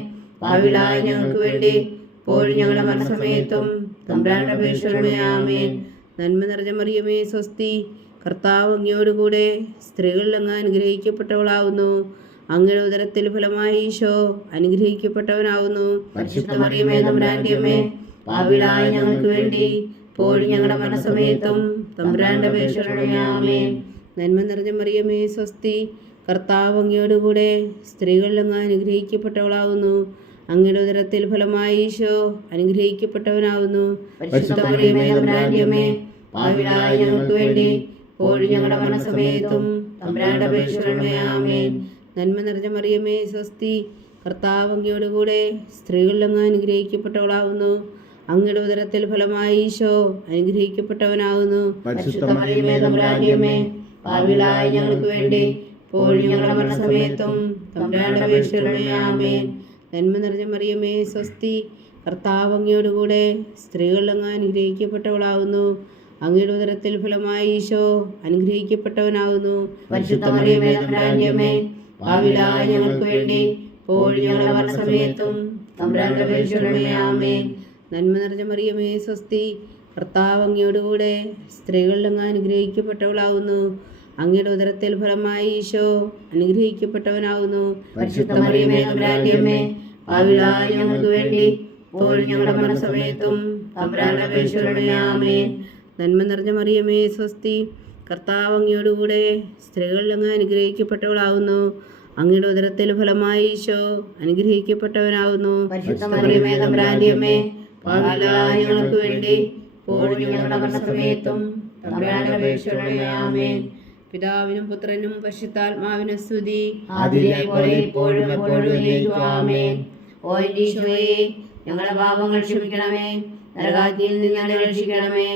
പാപികളായ ഞങ്ങൾക്ക് വേണ്ടി ഇപ്പോഴും ഞങ്ങളുടെ മരണസമയത്തും തമ്പുരാന്റെ അപേക്ഷിക്കണമേ. ആമേൻ. നന്മ നിറഞ്ഞ മറിയമേ, സ്വസ്തി. കർത്താവ് അങ്ങയോടുകൂടെ സ്ത്രീകളിൽ അങ്ങ് അനുഗ്രഹിക്കപ്പെട്ടവളാവുന്നു. അങ്ങയുടെ ഉദരത്തിൽ ഫലമായി ഈശോ അനുഗ്രഹിക്കപ്പെട്ടവനാവുന്നു. പരിശുദ്ധ മറിയമേ, തമ്പുരാന്റെ അമ്മേ, പാപികളായ ഞങ്ങൾക്ക് വേണ്ടി ഇപ്പോഴും ഞങ്ങളുടെ മരണസമയത്തും തമ്പുരാന്റെ അപേക്ഷിക്കണമേ. ആമേൻ. നന്മ നിറഞ്ഞ മറിയമേ, സ്വസ്തി. കർത്താവ് അങ്ങയോടുകൂടെ സ്ത്രീകളിൽ അങ്ങ് അനുഗ്രഹിക്കപ്പെട്ടവളാവുന്നു. അങ്ങയുടെ ഉദരത്തിൽ ഫലമായി ഈശോ അനുഗ്രഹിക്കപ്പെട്ടവനാവുന്നു. പരിശുദ്ധ മറിയമേ, തമ്പുരാന്റെ അമ്മേ, പാപികളായ ഞങ്ങൾക്ക് വേണ്ടി ഇപ്പോഴും ഞങ്ങളുടെ മരണസമയത്തും തമ്പുരാന്റെ അപേക്ഷിക്കണമേ. ആമേൻ. നന്മ നിറഞ്ഞ മറിയമേ, സ്വസ്തി. കർത്താവ് അങ്ങയോടുകൂടെ സ്ത്രീകളിൽ അങ്ങ് അനുഗ്രഹിക്കപ്പെട്ടവളാവുന്നു. അങ്ങയുടെ ഉദരത്തിൽ ഫലമായി ഈശോ അനുഗ്രഹിക്കപ്പെട്ടവനാവുന്നു. പരിശുദ്ധ മറിയമേ, തമ്പുരാന്റെ അമ്മേ, പാപികളായ ഞങ്ങൾക്ക് വേണ്ടി ഇപ്പോഴും ഞങ്ങളുടെ മരണസമയത്തും തമ്പുരാന്റെ അപേക്ഷിക്കണമേ. ആമേൻ. നന്മ നിറഞ്ഞ മറിയമേ, സ്വസ്തി. കർത്താവ് അങ്ങയോടുകൂടെ സ്ത്രീകളിൽ അങ്ങ് അനുഗ്രഹിക്കപ്പെട്ടവളാവുന്നു. അങ്ങയുടെ ഉദരത്തിൽ ഫലമായി ഈശോ അനുഗ്രഹിക്കപ്പെട്ടവനാവുന്നു. പരിശുദ്ധ മറിയമേ, തമ്പുരാന്റെ അമ്മേ, പാപികളായ ഞങ്ങൾക്ക് വേണ്ടി ഇപ്പോഴും ഞങ്ങളുടെ മരണസമയത്തും തമ്പുരാന്റെ അപേക്ഷിക്കണമേ. ആമേൻ. നന്മ നിറഞ്ഞ മറിയമേ, സ്വസ്തി. കർത്താവ് അങ്ങയോടുകൂടെ സ്ത്രീകളിൽ അങ്ങ് അനുഗ്രഹിക്കപ്പെട്ടവളാവുന്നു. അങ്ങയുടെ ഉദരത്തിൽ ഫലമായി ഈശോ അനുഗ്രഹിക്കപ്പെട്ടവനാവുന്നു. പരിശുദ്ധ മറിയമേ, തമ്പുരാന്റെ അമ്മേ, പാപികളായ ഞങ്ങൾക്ക് വേണ്ടി ഇപ്പോഴും ഞങ്ങളുടെ മരണസമയത്തും തമ്പുരാന്റെ അപേക്ഷിക്കണമേ. ആമേൻ. നന്മ നിറഞ്ഞ മറിയമേ, സ്വസ്തി. കർത്താവ് അങ്ങയോടുകൂടെ സ്ത്രീകളിൽ അങ്ങ് അനുഗ്രഹിക്കപ്പെട്ടവളാവുന്നു. അങ്ങയുടെ ഉദരത്തിൽ ഫലമായി ഈശോ അനുഗ്രഹിക്കപ്പെട്ടവനാവുന്നു. പരിശുദ്ധ മറിയമേ, തമ്പുരാന്റെ അമ്മേ, പാപികളായ ഞങ്ങൾക്ക് വേണ്ടി ഇപ്പോഴും ഞങ്ങളുടെ മരണസമയത്തും തമ്പുരാന്റെ അപേക്ഷിക്കണമേ. ആമേൻ. പിതാവിനും പുത്രനും പരിശുദ്ധാത്മാവിനും സ്തുതി. ആദിയിലെ പോലെ ഇപ്പോഴും എപ്പോഴും എന്നേക്കും. ആമേൻ. ഓ എൻ്റെ ഈശോയേ, ഞങ്ങളുടെ പാപങ്ങൾ ക്ഷമിക്കണമേ. നരകാഗ്നിയിൽ നിന്ന് ഞങ്ങളെ രക്ഷിക്കണമേ.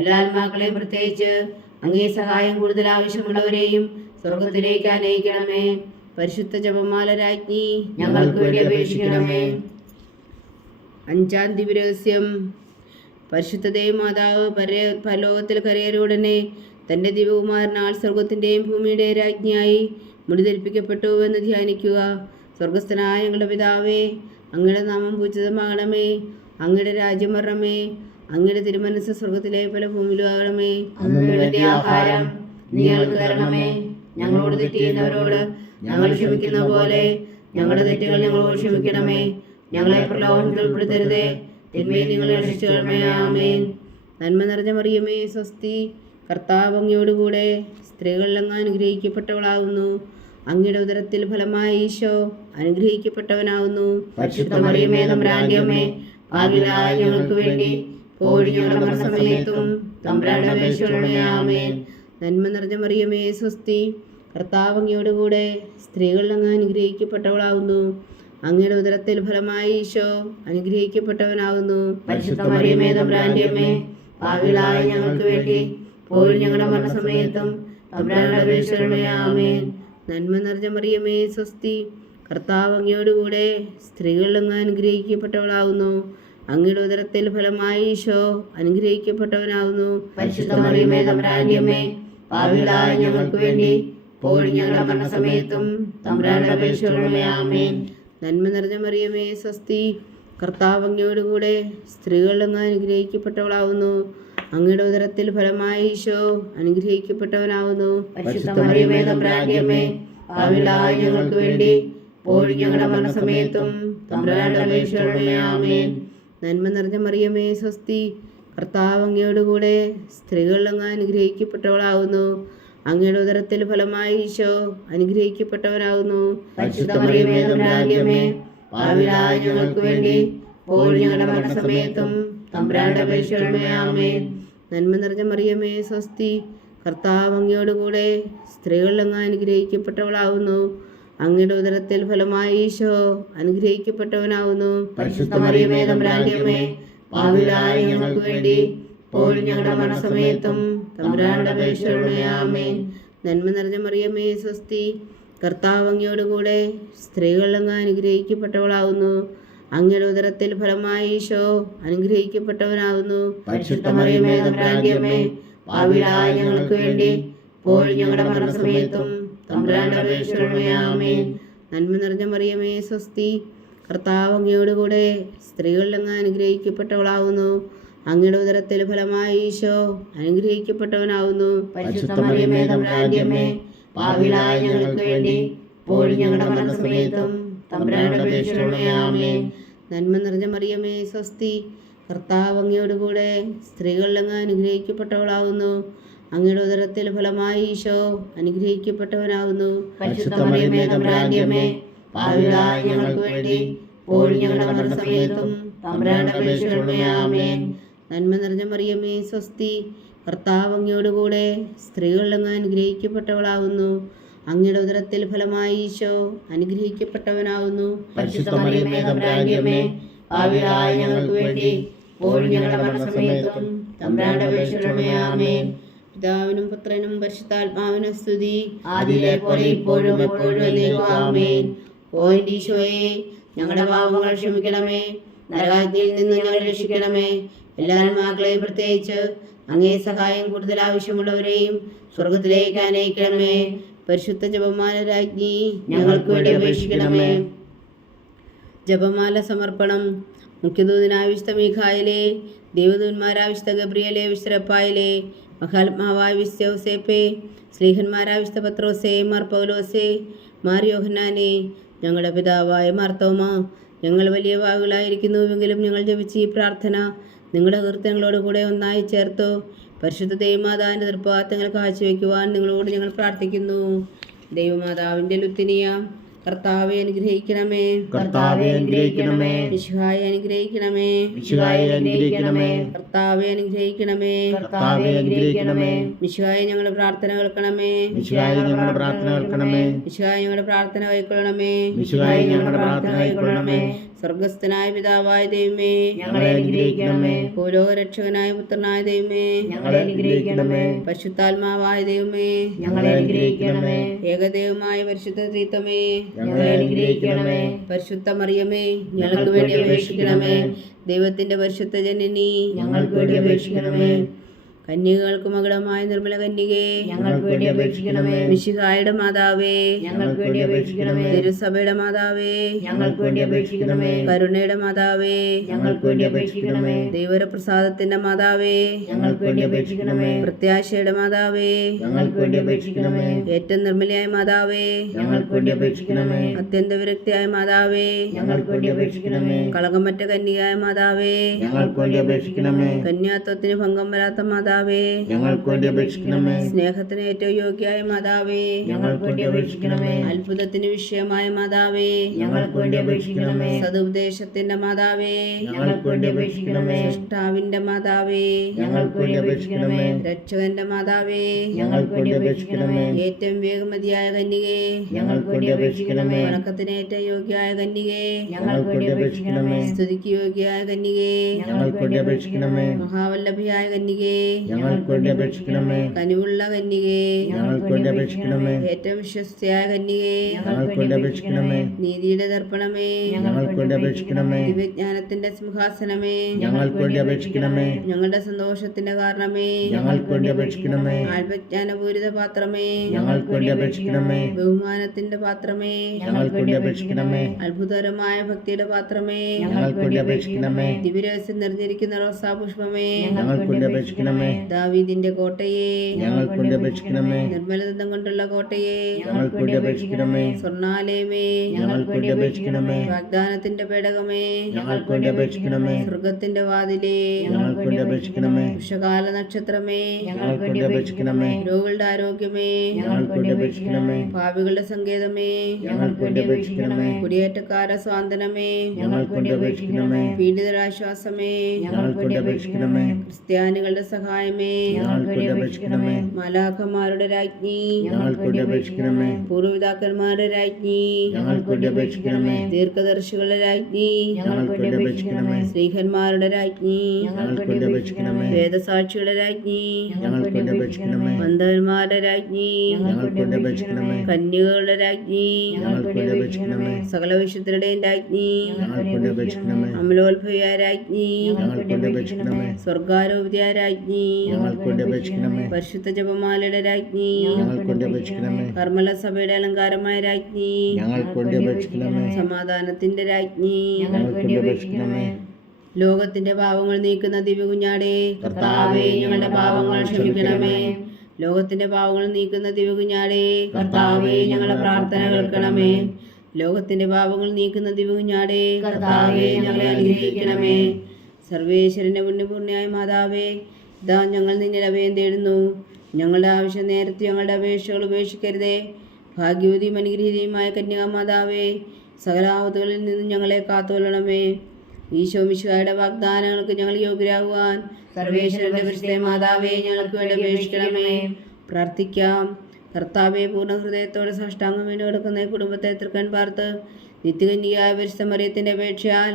എല്ലാ ആത്മാക്കളെയും, പ്രത്യേകിച്ച് അങ്ങേ സഹായം കൂടുതൽ ആവശ്യമുള്ളവരെയും സ്വർഗത്തിലേക്ക് അനയിക്കണമേ. പരിശുദ്ധ ജപമാല രാജ്ഞി, ഞങ്ങൾക്ക് വേണ്ടി അപേക്ഷിക്കണമേ. അഞ്ചാം ദിവ്യരഹസ്യം. പരിശുദ്ധ ദേവമാതാവ് പരലോകത്തിൽ കരയേറിയ ഉടനെ തൻ്റെ ദിവകുമാരനാൽ സ്വർഗത്തിൻ്റെയും ഭൂമിയുടെയും രാജ്ഞിയായി മുടിധരിപ്പിക്കപ്പെട്ടു എന്ന് ധ്യാനിക്കുക. സ്വർഗസ്ഥനായ ഞങ്ങളുടെ പിതാവേ, അങ്ങയുടെ നാമം പൂജിതമാകണമേ. അങ്ങയുടെ രാജ്യം വരണമേ. അങ്ങയുടെ തിരുമനസ്സ് സ്വർഗത്തിലെ പോലെ ഭൂമിയിലും ആകണമേ. അന്നു വേണ്ട ആഹാരം നീ ഞങ്ങൾക്ക് തരണമേ. ഞങ്ങളോട് തെറ്റ് ചെയ്യുന്നവരോട് ഞങ്ങൾ ക്ഷമിക്കുന്ന പോലെ ഞങ്ങളുടെ തെറ്റുകൾ ഞങ്ങളോട് ക്ഷമിക്കണമേ. ഞങ്ങളെ പ്രലോഭനത്തിൽ ഉൾപ്പെടുത്തരുതേ, തിന്മയിൽ നിങ്ങളെ രക്ഷിച്ചുകൊള്ളണമേ. ആമേൻ. നന്മ നിറഞ്ഞ മറിയമേ, സ്വസ്തി. കർത്താവ് അങ്ങയോടുകൂടെ സ്ത്രീകളിൽ അങ്ങ് അനുഗ്രഹിക്കപ്പെട്ടവളാവുന്നു. അങ്ങയുടെ ഉദരത്തിൽ ഫലമായി ഈശോ അനുഗ്രഹിക്കപ്പെട്ടവനാവുന്നു. പരിശുദ്ധ മറിയമേ, തമ്പുരാന്റെ അമ്മേ, പാപികളായ ഞങ്ങൾക്ക് വേണ്ടി ഇപ്പോഴും ഞങ്ങളുടെ മരണസമയത്തും തമ്പുരാന്റെ അപേക്ഷിക്കണമേ. ആമേൻ. നന്മ നിറഞ്ഞ മറിയമേ, സ്വസ്തി. കർത്താവ് അങ്ങയോടുകൂടെ സ്ത്രീകളിൽ അങ്ങ് അനുഗ്രഹിക്കപ്പെട്ടവളാവുന്നു. അങ്ങയുടെ ഉദരത്തിൽ ഫലമായി ഈശോ അനുഗ്രഹിക്കപ്പെട്ടവനാവുന്നു. പരിശുദ്ധ മറിയമേ, തമ്പുരാന്റെ അമ്മേ, പാപികളായ ഞങ്ങൾക്ക് വേണ്ടി ഇപ്പോഴും ഞങ്ങളുടെ മരണസമയത്തും തമ്പുരാന്റെ അപേക്ഷിക്കണമേ. ആമേൻ. നന്മ നിറഞ്ഞ മറിയമേ, സ്വസ്തി. കർത്താവ് അങ്ങയോടുകൂടെ സ്ത്രീകളിൽ അങ്ങ് അനുഗ്രഹിക്കപ്പെട്ടവളാകുന്നു. അങ്ങയുടെ ഉദരത്തിൽ ഫലമായി ഈശോ അനുഗ്രഹിക്കപ്പെട്ടവനാകുന്നു. പരിശുദ്ധ മറിയമേ തമ്പുരാന്റെ അമ്മേ, പാപികളായ ഞങ്ങൾക്ക് വേണ്ടി ഇപ്പോഴും ഞങ്ങളുടെ മരണസമയത്തും തമ്പുരാനോട് അപേക്ഷിക്കണമേ. ആമേൻ. നന്മ നിറഞ്ഞ മറിയമേ സ്വസ്തി, കർത്താവ് അങ്ങയോടുകൂടെ സ്ത്രീകളിൽ അങ്ങ് അനുഗ്രഹിക്കപ്പെട്ടവളാകുന്നു. അങ്ങയുടെ ഉദരത്തിൽ ഫലമായി ഈശോ അനുഗ്രഹിക്കപ്പെട്ടവനാകുന്നു. പരിശുദ്ധ മറിയമേ തമ്പുരാന്റെ അമ്മേ, പാപികളായ ഞങ്ങൾക്ക് വേണ്ടി ഇപ്പോഴും ഞങ്ങളുടെ മരണസമയത്തും തമ്പുരാനോട് അപേക്ഷിക്കണമേ. ആമേൻ. നന്മ നിറഞ്ഞ മറിയമേ സ്വസ്തി, കർത്താവ് അങ്ങയോടുകൂടെ സ്ത്രീകളിൽ അങ്ങ് അനുഗ്രഹിക്കപ്പെട്ടവളാകുന്നു. അങ്ങയുടെ ഉദരത്തിൽ ഫലമായി ഈശോ അനുഗ്രഹിക്കപ്പെട്ടവനാകുന്നു. പരിശുദ്ധ മറിയമേ തമ്പുരാന്റെ അമ്മേ, പാപികളായ ഞങ്ങൾക്ക് വേണ്ടി ഇപ്പോഴും ഞങ്ങളുടെ മരണസമയത്തും തമ്പുരാനോട് അപേക്ഷിക്കണമേ. ആമേൻ. നന്മ നിറഞ്ഞ മറിയമേ സ്വസ്തി, കർത്താവ് അങ്ങയോടുകൂടെ സ്ത്രീകളിൽ അങ്ങ് അനുഗ്രഹിക്കപ്പെട്ടവളാകുന്നു. അങ്ങയുടെ ഉദരത്തിൽ ഫലമായി ഈശോ അനുഗ്രഹിക്കപ്പെട്ടവനാകുന്നു. പരിശുദ്ധ മറിയമേ തമ്പുരാന്റെ അമ്മേ, പാപികളായ ഞങ്ങൾക്ക് വേണ്ടി ഇപ്പോഴും ഞങ്ങളുടെ മരണസമയത്തും തമ്പുരാനോട് അപേക്ഷിക്കണമേ. ആമേൻ. നന്മ നിറഞ്ഞ മറിയമേ സ്വസ്തി, കർത്താവ് അങ്ങയോടുകൂടെ സ്ത്രീകളിൽ അങ്ങ് അനുഗ്രഹിക്കപ്പെട്ടവളാകുന്നു. അങ്ങയുടെ ഉദരത്തിൽ ഫലമായി ഈശോ അനുഗ്രഹിക്കപ്പെട്ടവനാകുന്നു. പരിശുദ്ധ മറിയമേ തമ്പുരാന്റെ അമ്മേ, പാപികളായ ഞങ്ങൾക്ക് വേണ്ടി ഇപ്പോഴും ഞങ്ങളുടെ മരണസമയത്തും തമ്പുരാനോട് അപേക്ഷിക്കണമേ. ആമേൻ. നന്മ നിറഞ്ഞ മറിയമേ സ്വസ്തി, കർത്താവ് അങ്ങയോടുകൂടെ സ്ത്രീകളിൽ അങ്ങ് അനുഗ്രഹിക്കപ്പെട്ടവളാകുന്നു. അങ്ങയുടെ ഉദരത്തിൽ ഫലമായി ഈശോ അനുഗ്രഹിക്കപ്പെട്ടവനാകുന്നു. പരിശുദ്ധ മറിയമേ തമ്പുരാന്റെ അമ്മേ, പാപികളായ ഞങ്ങൾക്ക് വേണ്ടി ഇപ്പോഴും ഞങ്ങളുടെ മരണസമയത്തും തമ്പുരാനോട് അപേക്ഷിക്കണമേ. ആമേൻ. നന്മ നിറഞ്ഞ മറിയമേ സ്വസ്തി, കർത്താവ് അങ്ങയോടുകൂടെ സ്ത്രീകളിൽ അങ്ങ് അനുഗ്രഹിക്കപ്പെട്ടവളാകുന്നു. അങ്ങയുടെ ഉദരത്തിൽ ഫലമായി ഈശോ അനുഗ്രഹിക്കപ്പെട്ടവനാകുന്നു. പരിശുദ്ധ മറിയമേ തമ്പുരാന്റെ അമ്മേ, പാപികളായ ഞങ്ങൾക്ക് വേണ്ടി ഇപ്പോഴും ഞങ്ങളുടെ മരണസമയത്തും തമ്പുരാനോട് അപേക്ഷിക്കണമേ. ആമേൻ. നന്മ നിറഞ്ഞ മറിയമേ സ്വസ്തി, കർത്താവ് അങ്ങയോടുകൂടെ സ്ത്രീകളിൽ അങ്ങ് അനുഗ്രഹിക്കപ്പെട്ടവളാകുന്നു. അങ്ങയുടെ ഉദരത്തിൽ ഫലമായി ഈശോ അനുഗ്രഹിക്കപ്പെട്ടവനാകുന്നു. പരിശുദ്ധ മറിയമേ തമ്പുരാന്റെ അമ്മേ, പാപികളായ ഞങ്ങൾക്ക് വേണ്ടി ഇപ്പോഴും ഞങ്ങളുടെ മരണസമയത്തും തമ്പുരാനോട് അപേക്ഷിക്കണമേ. ആമേൻ. പിതാവിനും പുത്രനും പരിശുദ്ധാത്മാവിനും സ്തുതി, ആദിയിലെ പോലെ ഇപ്പോഴും എപ്പോഴും എന്നേക്കും. ആമേൻ. ഓ എൻ്റെ ഈശോയെ, ഞങ്ങളുടെ പാപങ്ങൾ ക്ഷമിക്കണമേ, നരകാഗ്നിയിൽ നിന്ന് ഞങ്ങളെ രക്ഷിക്കണമേ. എല്ലാ ആത്മാക്കളെയും പ്രത്യേകിച്ച് അങ്ങേ സഹായം കൂടുതൽ ആവശ്യമുള്ളവരെയും സ്വർഗത്തിലേക്ക് അനയിക്കണമേ. പരിശുദ്ധ ജപമാല രാജ്ഞി ഞങ്ങൾക്ക് വേണ്ടി അപേക്ഷിക്കണമേ. ജപമാല സമർപ്പണം. മുഖ്യദൂതനായ വിശുദ്ധ മീഖായേലേ, ദേവദൂതന്മാരായ വിശുദ്ധ ഗബ്രിയേലേ, വിശുദ്ധ റഫായേലേ, മഹാത്മാവായ വിശുദ്ധ യോസേപ്പേ, സ്ലീഹന്മാരായ വിശുദ്ധ പത്രോസേ, മാർ പൗലോസേ, മാർ യോഹന്നാനേ, ഞങ്ങളുടെ പിതാവായ മാർത്തോമ, ഞങ്ങൾ വലിയ വാവുകളായിരിക്കുന്നുവെങ്കിലും ഞങ്ങൾ ജപിച്ച ഈ പ്രാർത്ഥന നിങ്ങളുടെ കീർത്തനങ്ങളോട് കൂടെ ഒന്നായി ചേർത്തു പരിശുദ്ധ ദൈവമാതാവിൻ്റെ തൃപ്പാദങ്ങൾ കാഴ്ചവെക്കുവാൻ നിങ്ങളോട് ഞങ്ങൾ പ്രാർത്ഥിക്കുന്നു. ദൈവമാതാവിൻ്റെ ലുത്തിനിയ, കർത്താവെ അനുഗ്രഹിക്കണമേ, കർത്താവെ അനുഗ്രഹിക്കണമേ, മിശിഹായെ അനുഗ്രഹിക്കണമേ, മിശിഹായെ അനുഗ്രഹിക്കണമേ, കർത്താവെ അനുഗ്രഹിക്കണമേ, കർത്താവെ അനുഗ്രഹിക്കണമേ, മിശിഹായെ ഞങ്ങളുടെ പ്രാർത്ഥന കേൾക്കണമേ, മിശിഹായെ ഞങ്ങളുടെ പ്രാർത്ഥന കേൾക്കണമേ, മിശിഹായെ ഞങ്ങളുടെ പ്രാർത്ഥന കൈക്കൊള്ളണമേ, മിശിഹായെ ഞങ്ങളുടെ പ്രാർത്ഥന കൈക്കൊള്ളണമേ. സ്വർഗസ്ഥനായ പിതാവായ ദൈവമേ, ഞങ്ങളെ അനുഗ്രഹിക്കണമേ, ഭൂലോകരക്ഷകനായ പുത്രനായ ദൈവമേ, ഞങ്ങളെ അനുഗ്രഹിക്കണമേ, പരിശുദ്ധാത്മാവായ ദൈവമേ, ഞങ്ങളെ അനുഗ്രഹിക്കണമേ, ഏകദൈവമായ പരിശുദ്ധ ത്രിത്വമേ, ഞങ്ങളെ അനുഗ്രഹിക്കണമേ, പരിശുദ്ധ മറിയമേ, ഞങ്ങൾക്ക് വേണ്ടി അപേക്ഷിക്കണമേ. ദൈവത്തിന്റെ പരിശുദ്ധ ജനനി, ഞങ്ങൾക്ക് വേണ്ടി അപേക്ഷിക്കണമേ. കന്യകൾക്ക് മകുടമായ നിർമ്മല കന്യകേ, ഞങ്ങൾക്ക് വേണ്ടി അപേക്ഷിക്കണമേ. മിശിഹായുടെ മാതാവേ, ഞങ്ങൾക്ക് വേണ്ടി അപേക്ഷിക്കണമേ. തിരുസഭയുടെ മാതാവേ, ഞങ്ങൾക്ക് വേണ്ടി അപേക്ഷിക്കണമേ. കരുണയുടെ മാതാവേ, ഞങ്ങൾക്ക് വേണ്ടി അപേക്ഷിക്കണമേ. ദൈവപ്രസാദത്തിന്റെ മാതാവേ, ഞങ്ങൾക്ക് വേണ്ടി അപേക്ഷിക്കണമേ. പ്രത്യാശയുടെ മാതാവേ, ഞങ്ങൾക്ക് വേണ്ടി അപേക്ഷിക്കണമേ. ഏറ്റവും നിർമ്മലയായ മാതാവേ, ഞങ്ങൾക്ക് വേണ്ടി അപേക്ഷിക്കണമേ. അത്യന്ത വിരക്തിയായ മാതാവേ, ഞങ്ങൾക്ക് വേണ്ടി അപേക്ഷിക്കണമേ. കളങ്കമറ്റ കന്യകയായ മാതാവേ, ഞങ്ങൾക്ക് വേണ്ടി അപേക്ഷിക്കണമേ. കന്യാത്വത്തിന് ഭംഗം വരാത്ത മാതാവേ, ഞങ്ങൾക്ക് വേണ്ടി അപേക്ഷിക്കണമേ. സ്നേഹത്തിന് ഏറ്റവും യോഗ്യയായ മാതാവേ, ഞങ്ങൾക്ക് വേണ്ടി അപേക്ഷിക്കണമേ. അത്ഭുതത്തിന് വിഷയമായ മാതാവേ, ഞങ്ങൾക്ക് വേണ്ടി അപേക്ഷിക്കണമേ. സതുപദേശത്തിന്റെ മാതാവേ, ഞങ്ങൾക്ക് വേണ്ടി അപേക്ഷിക്കണമേ. സൃഷ്ടാവിന്റെ മാതാവേ, ഞങ്ങൾക്ക് വേണ്ടി അപേക്ഷിക്കണമേ. രക്ഷകന്റെ മാതാവേ, ഞങ്ങൾക്ക് വേണ്ടി അപേക്ഷിക്കണമേ. ഏറ്റവും വേഗമതിയായ കന്യകേ, ഞങ്ങൾക്ക് വേണ്ടി അപേക്ഷിക്കണമേ. വണക്കത്തിന് ഏറ്റവും യോഗ്യയായ കന്യകേ, ഞങ്ങൾക്ക് വേണ്ടി അപേക്ഷിക്കണമേ. സ്തുതിക്ക് യോഗ്യയായ കന്യകേ, ഞങ്ങൾക്ക് വേണ്ടി അപേക്ഷിക്കണമേ. മഹാവല്ലഭിയായ കന്യകേ, ഞങ്ങൾക്ക് വേണ്ടി അപേക്ഷിക്കണമേ. കനിവുള്ള കന്യകേ, ഞങ്ങൾക്ക് വേണ്ടി അപേക്ഷിക്കണമേ. ഏറ്റവും വിശ്വസ്തയായ കന്യകേ, ഞങ്ങൾക്ക് വേണ്ടി അപേക്ഷിക്കണമേ. നീതിയുടെ ദർപ്പണമേ, ഞങ്ങൾക്ക് വേണ്ടി അപേക്ഷിക്കണമേ. ദിവ്യജ്ഞാനത്തിന്റെ സിംഹാസനമേ, ഞങ്ങൾക്ക് വേണ്ടി അപേക്ഷിക്കണമേ. ഞങ്ങളുടെ സന്തോഷത്തിന്റെ കാരണമേ, ഞങ്ങൾക്ക് വേണ്ടി അപേക്ഷിക്കണമേ. ആത്മജ്ഞാനപൂരിത പാത്രമേ, ഞങ്ങൾക്ക് വേണ്ടി അപേക്ഷിക്കണമേ. ബഹുമാനത്തിന്റെ പാത്രമേ, ഞങ്ങൾക്ക് വേണ്ടി അപേക്ഷിക്കണമേ. അത്ഭുതകരമായ ഭക്തിയുടെ പാത്രമേ, ഞങ്ങൾക്ക് വേണ്ടി അപേക്ഷിക്കണമേ. ദിവ്യരഹസ്യം നിറഞ്ഞിരിക്കുന്ന റോസാപുഷ്പമേ, ഞങ്ങൾക്ക് വേണ്ടി അപേക്ഷിക്കണമേ. ദാവീദിന്റെ കോട്ടയെ, ഞങ്ങൾക്ക് വേണ്ടി അപേക്ഷിക്കണമേ. നിർമ്മലദന്തം കൊണ്ടുള്ള കോട്ടയെ, ഞങ്ങൾക്ക് വേണ്ടി അപേക്ഷിക്കണമേ. സ്വർണ്ണാലയമേ, ഞങ്ങൾക്ക് വേണ്ടി അപേക്ഷിക്കണമേ. വാഗ്ദാനത്തിന്റെ പേടകമേ, ഞങ്ങൾക്ക് വേണ്ടി അപേക്ഷിക്കണമേ. സ്വർഗത്തിന്റെ വാതിലേ, ഞങ്ങൾക്ക് വേണ്ടി അപേക്ഷിക്കണമേ. ഉഷകാല നക്ഷത്രമേ, ഞങ്ങൾക്ക് വേണ്ടി അപേക്ഷിക്കണമേ. രോഗികളുടെ ആരോഗ്യമേ, ഞങ്ങൾക്ക് വേണ്ടി അപേക്ഷിക്കണമേ. പാപികളുടെ സങ്കേതമേ, ഞങ്ങൾക്ക് വേണ്ടി അപേക്ഷിക്കണമേ. കുടിയേറ്റക്കാരുടെ സ്വാതന്ത്ര്യമേ, ഞങ്ങൾക്ക് വേണ്ടി അപേക്ഷിക്കണമേ. പീഡിതരാശ്വാസമേ, ഞങ്ങൾക്ക് വേണ്ടി അപേക്ഷിക്കണമേ. ക്രിസ്ത്യാനികളുടെ സഹായമേ, ഞങ്ങൾക്ക് വേണ്ടി അപേക്ഷിക്കണമേ. മാലാഖമാരുടെ രാജ്ഞി, ഞങ്ങൾക്ക് വേണ്ടി അപേക്ഷിക്കണമേ. പൂർവ്വപിതാക്കന്മാരുടെ രാജ്ഞി, ഞങ്ങൾക്ക് വേണ്ടി അപേക്ഷിക്കണമേ. ദീർഘദർശികളുടെ രാജ്ഞി, ഞങ്ങൾക്ക് വേണ്ടി അപേക്ഷിക്കണമേ. സ്ത്രീഹന്മാരുടെ രാജ്ഞി, ഞങ്ങൾക്ക് വേണ്ടി അപേക്ഷിക്കണമേ. വേദസാക്ഷികളുടെ രാജ്ഞി, ഞങ്ങൾക്ക് വേണ്ടി അപേക്ഷിക്കണമേ. വന്ദന്മാരുടെ രാജ്ഞി, ഞങ്ങൾക്ക് വേണ്ടി അപേക്ഷിക്കണമേ. കന്യകകളുടെ രാജ്ഞി, ഞങ്ങൾക്ക് വേണ്ടി അപേക്ഷിക്കണമേ. സകല വിശുദ്ധരുടെയും രാജ്ഞി, ഞങ്ങൾക്ക് വേണ്ടി അപേക്ഷിക്കണമേ. അമലോത്ഭവയായ രാജ്ഞി, ഞങ്ങൾക്ക് വേണ്ടി അപേക്ഷിക്കണമേ. സ്വർഗാരോപിതയായ രാജ്ഞി, ഞങ്ങൾക്ക് വേണ്ടി അപേക്ഷിക്കണമേ. പരിശുദ്ധ ജപമാലയുടെ രാജ്ഞി, ഞങ്ങൾക്ക് വേണ്ടി അപേക്ഷിക്കണമേ. കർമ്മല സഭയുടെ അലങ്കാരമായ രാജ്ഞി, ഞങ്ങൾക്ക് വേണ്ടി അപേക്ഷിക്കണമേ. സമാധാനത്തിന്റെ രാജ്ഞി, ഞങ്ങൾക്ക് വേണ്ടി അപേക്ഷിക്കണമേ. ലോകത്തിന്റെ പാപങ്ങൾ നീക്കുന്ന ദിവ്യകുഞ്ഞാടേ, കർത്താവേ ഞങ്ങളുടെ പാപങ്ങൾ ക്ഷമിക്കണമേ. ലോകത്തിന്റെ പാപങ്ങൾ നീക്കുന്ന ദിവ്യകുഞ്ഞാടേ, കർത്താവേ ഞങ്ങളുടെ പ്രാർത്ഥന കേൾക്കണമേ. ലോകത്തിന്റെ പാപങ്ങൾ നീക്കുന്ന ദിവ്യകുഞ്ഞാടേ, കർത്താവേ ഞങ്ങളെ അനുഗ്രഹിക്കണമേ. സർവേശ്വരന്റെ പുണ്യപൂർണ്ണയായ മാതാവേ, ഇതാ ഞങ്ങൾ നിന്നിൽ അഭയം തേടുന്നു. ഞങ്ങളുടെ ആവശ്യം നേരത്തെ ഞങ്ങളുടെ അപേക്ഷകൾ ഉപേക്ഷിക്കരുതേ. ഭാഗ്യവതിയും അനുഗ്രഹീതയുമായ കന്യകാമാതാവേ, സകല ആപത്തുകളിൽ നിന്നും ഞങ്ങളെ കാത്തുകൊള്ളണമേ. ഈശോ മിശിഹായുടെ വാഗ്ദാനങ്ങൾക്ക് ഞങ്ങൾ യോഗ്യരാകുവാൻ സർവേശ്വരന്റെ പരിശുദ്ധ മാതാവേ ഞങ്ങൾക്ക് വേണ്ടി അപേക്ഷിക്കണമേ. പ്രാർത്ഥിക്കാം. കർത്താവെ, പൂർണ്ണ ഹൃദയത്തോടെ സാഷ്ടാംഗം വീണ് കിടക്കുന്ന കുടുംബത്തെ തൃക്കൺ പാർത്ത് നിത്യകന്യകയായ പരിശുദ്ധ മറിയത്തിൻ്റെ അപേക്ഷയാൽ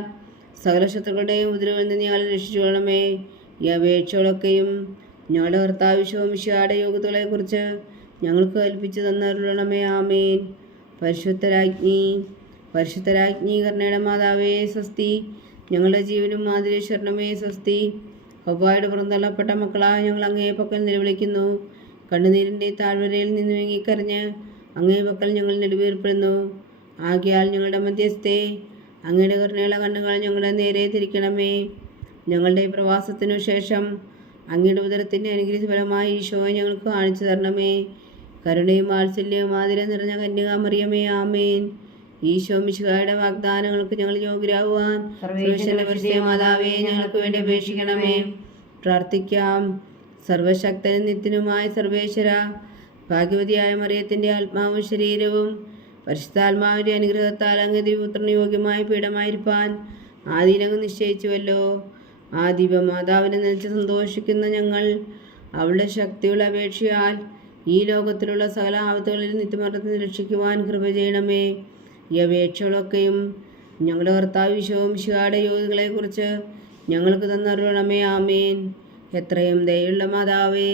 സകല ശത്രുക്കളുടെയും ഉപദ്രവങ്ങളിൽ നിന്ന് ഞങ്ങളെ രക്ഷിച്ചുകൊള്ളണമേ. ഈ അപേക്ഷകളൊക്കെയും ഞങ്ങളുടെ കർത്താവ് ഈശോ മിശിഹായുടെ യോഗ്യതകളെക്കുറിച്ച് ഞങ്ങൾക്ക് കൽപ്പിച്ചു തന്നരുളണമേ. ആമേൻ. പരിശുദ്ധരാജ്ഞി കരുണയുടെ മാതാവേ സ്വസ്തി. ഞങ്ങളുടെ ജീവനും മാതിരീശ്വരണമേ സ്വസ്തി. ഹവ്വായുടെ പുറന്തള്ളപ്പെട്ട മക്കളായ ഞങ്ങൾ അങ്ങേ പക്കൽ നിലവിളിക്കുന്നു. കണ്ണുനീരിൻ്റെ താഴ്വരയിൽ നിന്ന് വീങ്ങിക്കരഞ്ഞ് അങ്ങേ പക്കൽ ഞങ്ങൾ നെടുവീർപ്പെടുന്നു. ആകയാൽ ഞങ്ങളുടെ മധ്യസ്ഥേ, അങ്ങയുടെ കരുണയുള്ള കണ്ണുകൾ ഞങ്ങളുടെ നേരെ തിരിക്കണമേ. ഞങ്ങളുടെ ഈ പ്രവാസത്തിനു ശേഷം അങ്ങയുടെ ഉദരത്തിൻ്റെ അനുഗ്രഹഫലമായി ഈശോയെ ഞങ്ങൾക്ക് കാണിച്ചു തരണമേ. കരുണയും വാത്സല്യവും ആതിരെ നിറഞ്ഞ കന്യകാമറിയമേ, ആമേൻ. ഈശോ മിശിഹായുടെ വാഗ്ദാനങ്ങൾക്ക് ഞങ്ങൾ യോഗ്യരാകുവാൻ സർവേശ്വരന്റെ പരിശുദ്ധ മാതാവേ ഞങ്ങൾക്ക് വേണ്ടി അപേക്ഷിക്കണമേ. പ്രാർത്ഥിക്കാം. സർവശക്തനും നിത്യനുമായ സർവേശ്വര, ഭാഗ്യവതിയായ മറിയത്തിൻ്റെ ആത്മാവും ശരീരവും പരിശുദ്ധാത്മാവിൻ്റെ അനുഗ്രഹത്താൽ അങ്ങ് ദിവ്യപുത്രന് യോഗ്യമായ പീഠമായിരിക്കാൻ ആദിയിലങ്ങ് നിശ്ചയിച്ചുവല്ലോ. ആ ദിവ്യമാതാവിനെ നനച്ച് സന്തോഷിക്കുന്ന ഞങ്ങൾ അവളുടെ ശക്തിയുള്ള അപേക്ഷയാൽ ഈ ലോകത്തിലുള്ള സകല ആപത്തുകളിൽ നിത്യമരണത്തിന് രക്ഷിക്കുവാൻ കൃപ ചെയ്യണമേ. ഈ അപേക്ഷകളൊക്കെയും ഞങ്ങളുടെ കർത്താവ് ഈശോ മിശിഹായുടെ യോഗ്യതകളെക്കുറിച്ച് ഞങ്ങൾക്ക് തന്നരുളണമേ. ആമേൻ. എത്രയും ദയുള്ള മാതാവേ,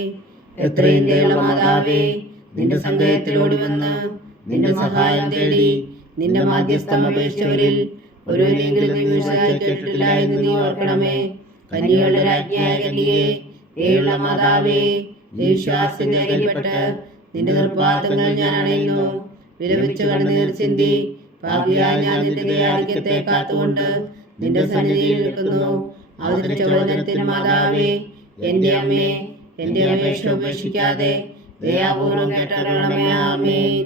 നിന്റെ സങ്കേതത്തിലോടി വന്ന് നിന്റെ സഹായം തേടി നിന്റെ മാധ്യസ്ഥം അപേക്ഷിച്ചവരിൽ ഒരുവരെങ്കിലും നീ വീഴ്ചയായി കേട്ടിട്ടില്ല എന്ന് നീ ഓർക്കണമേ. കന്യകളുടെ രാജ്ഞിയായ കന്യകേ, ദയുള്ള മാതാവേ, വിശ്വാസത്തിന്റെ അകൽപ്പെട്ട് നിന്റെ നിർപ്പാദങ്ങൾ ഞാൻ അണയുന്നു. വിലപിച്ച കണ്ണുനീർ ചിന്തി പാപിയായ ഞാൻ നിന്റെ ദയാധിക്യത്തെ കാത്തുകൊണ്ട് നിന്റെ സന്നിധിയിൽ നിൽക്കുന്നു. അവതരിച്ച വചനത്തിന്റെ മാതാവേ, എന്റെ അമ്മേ, എന്റെ അപേക്ഷ ഉപേക്ഷിക്കാതെ ദയാപൂർവം കേട്ടറിയണമേ. ആമേൻ.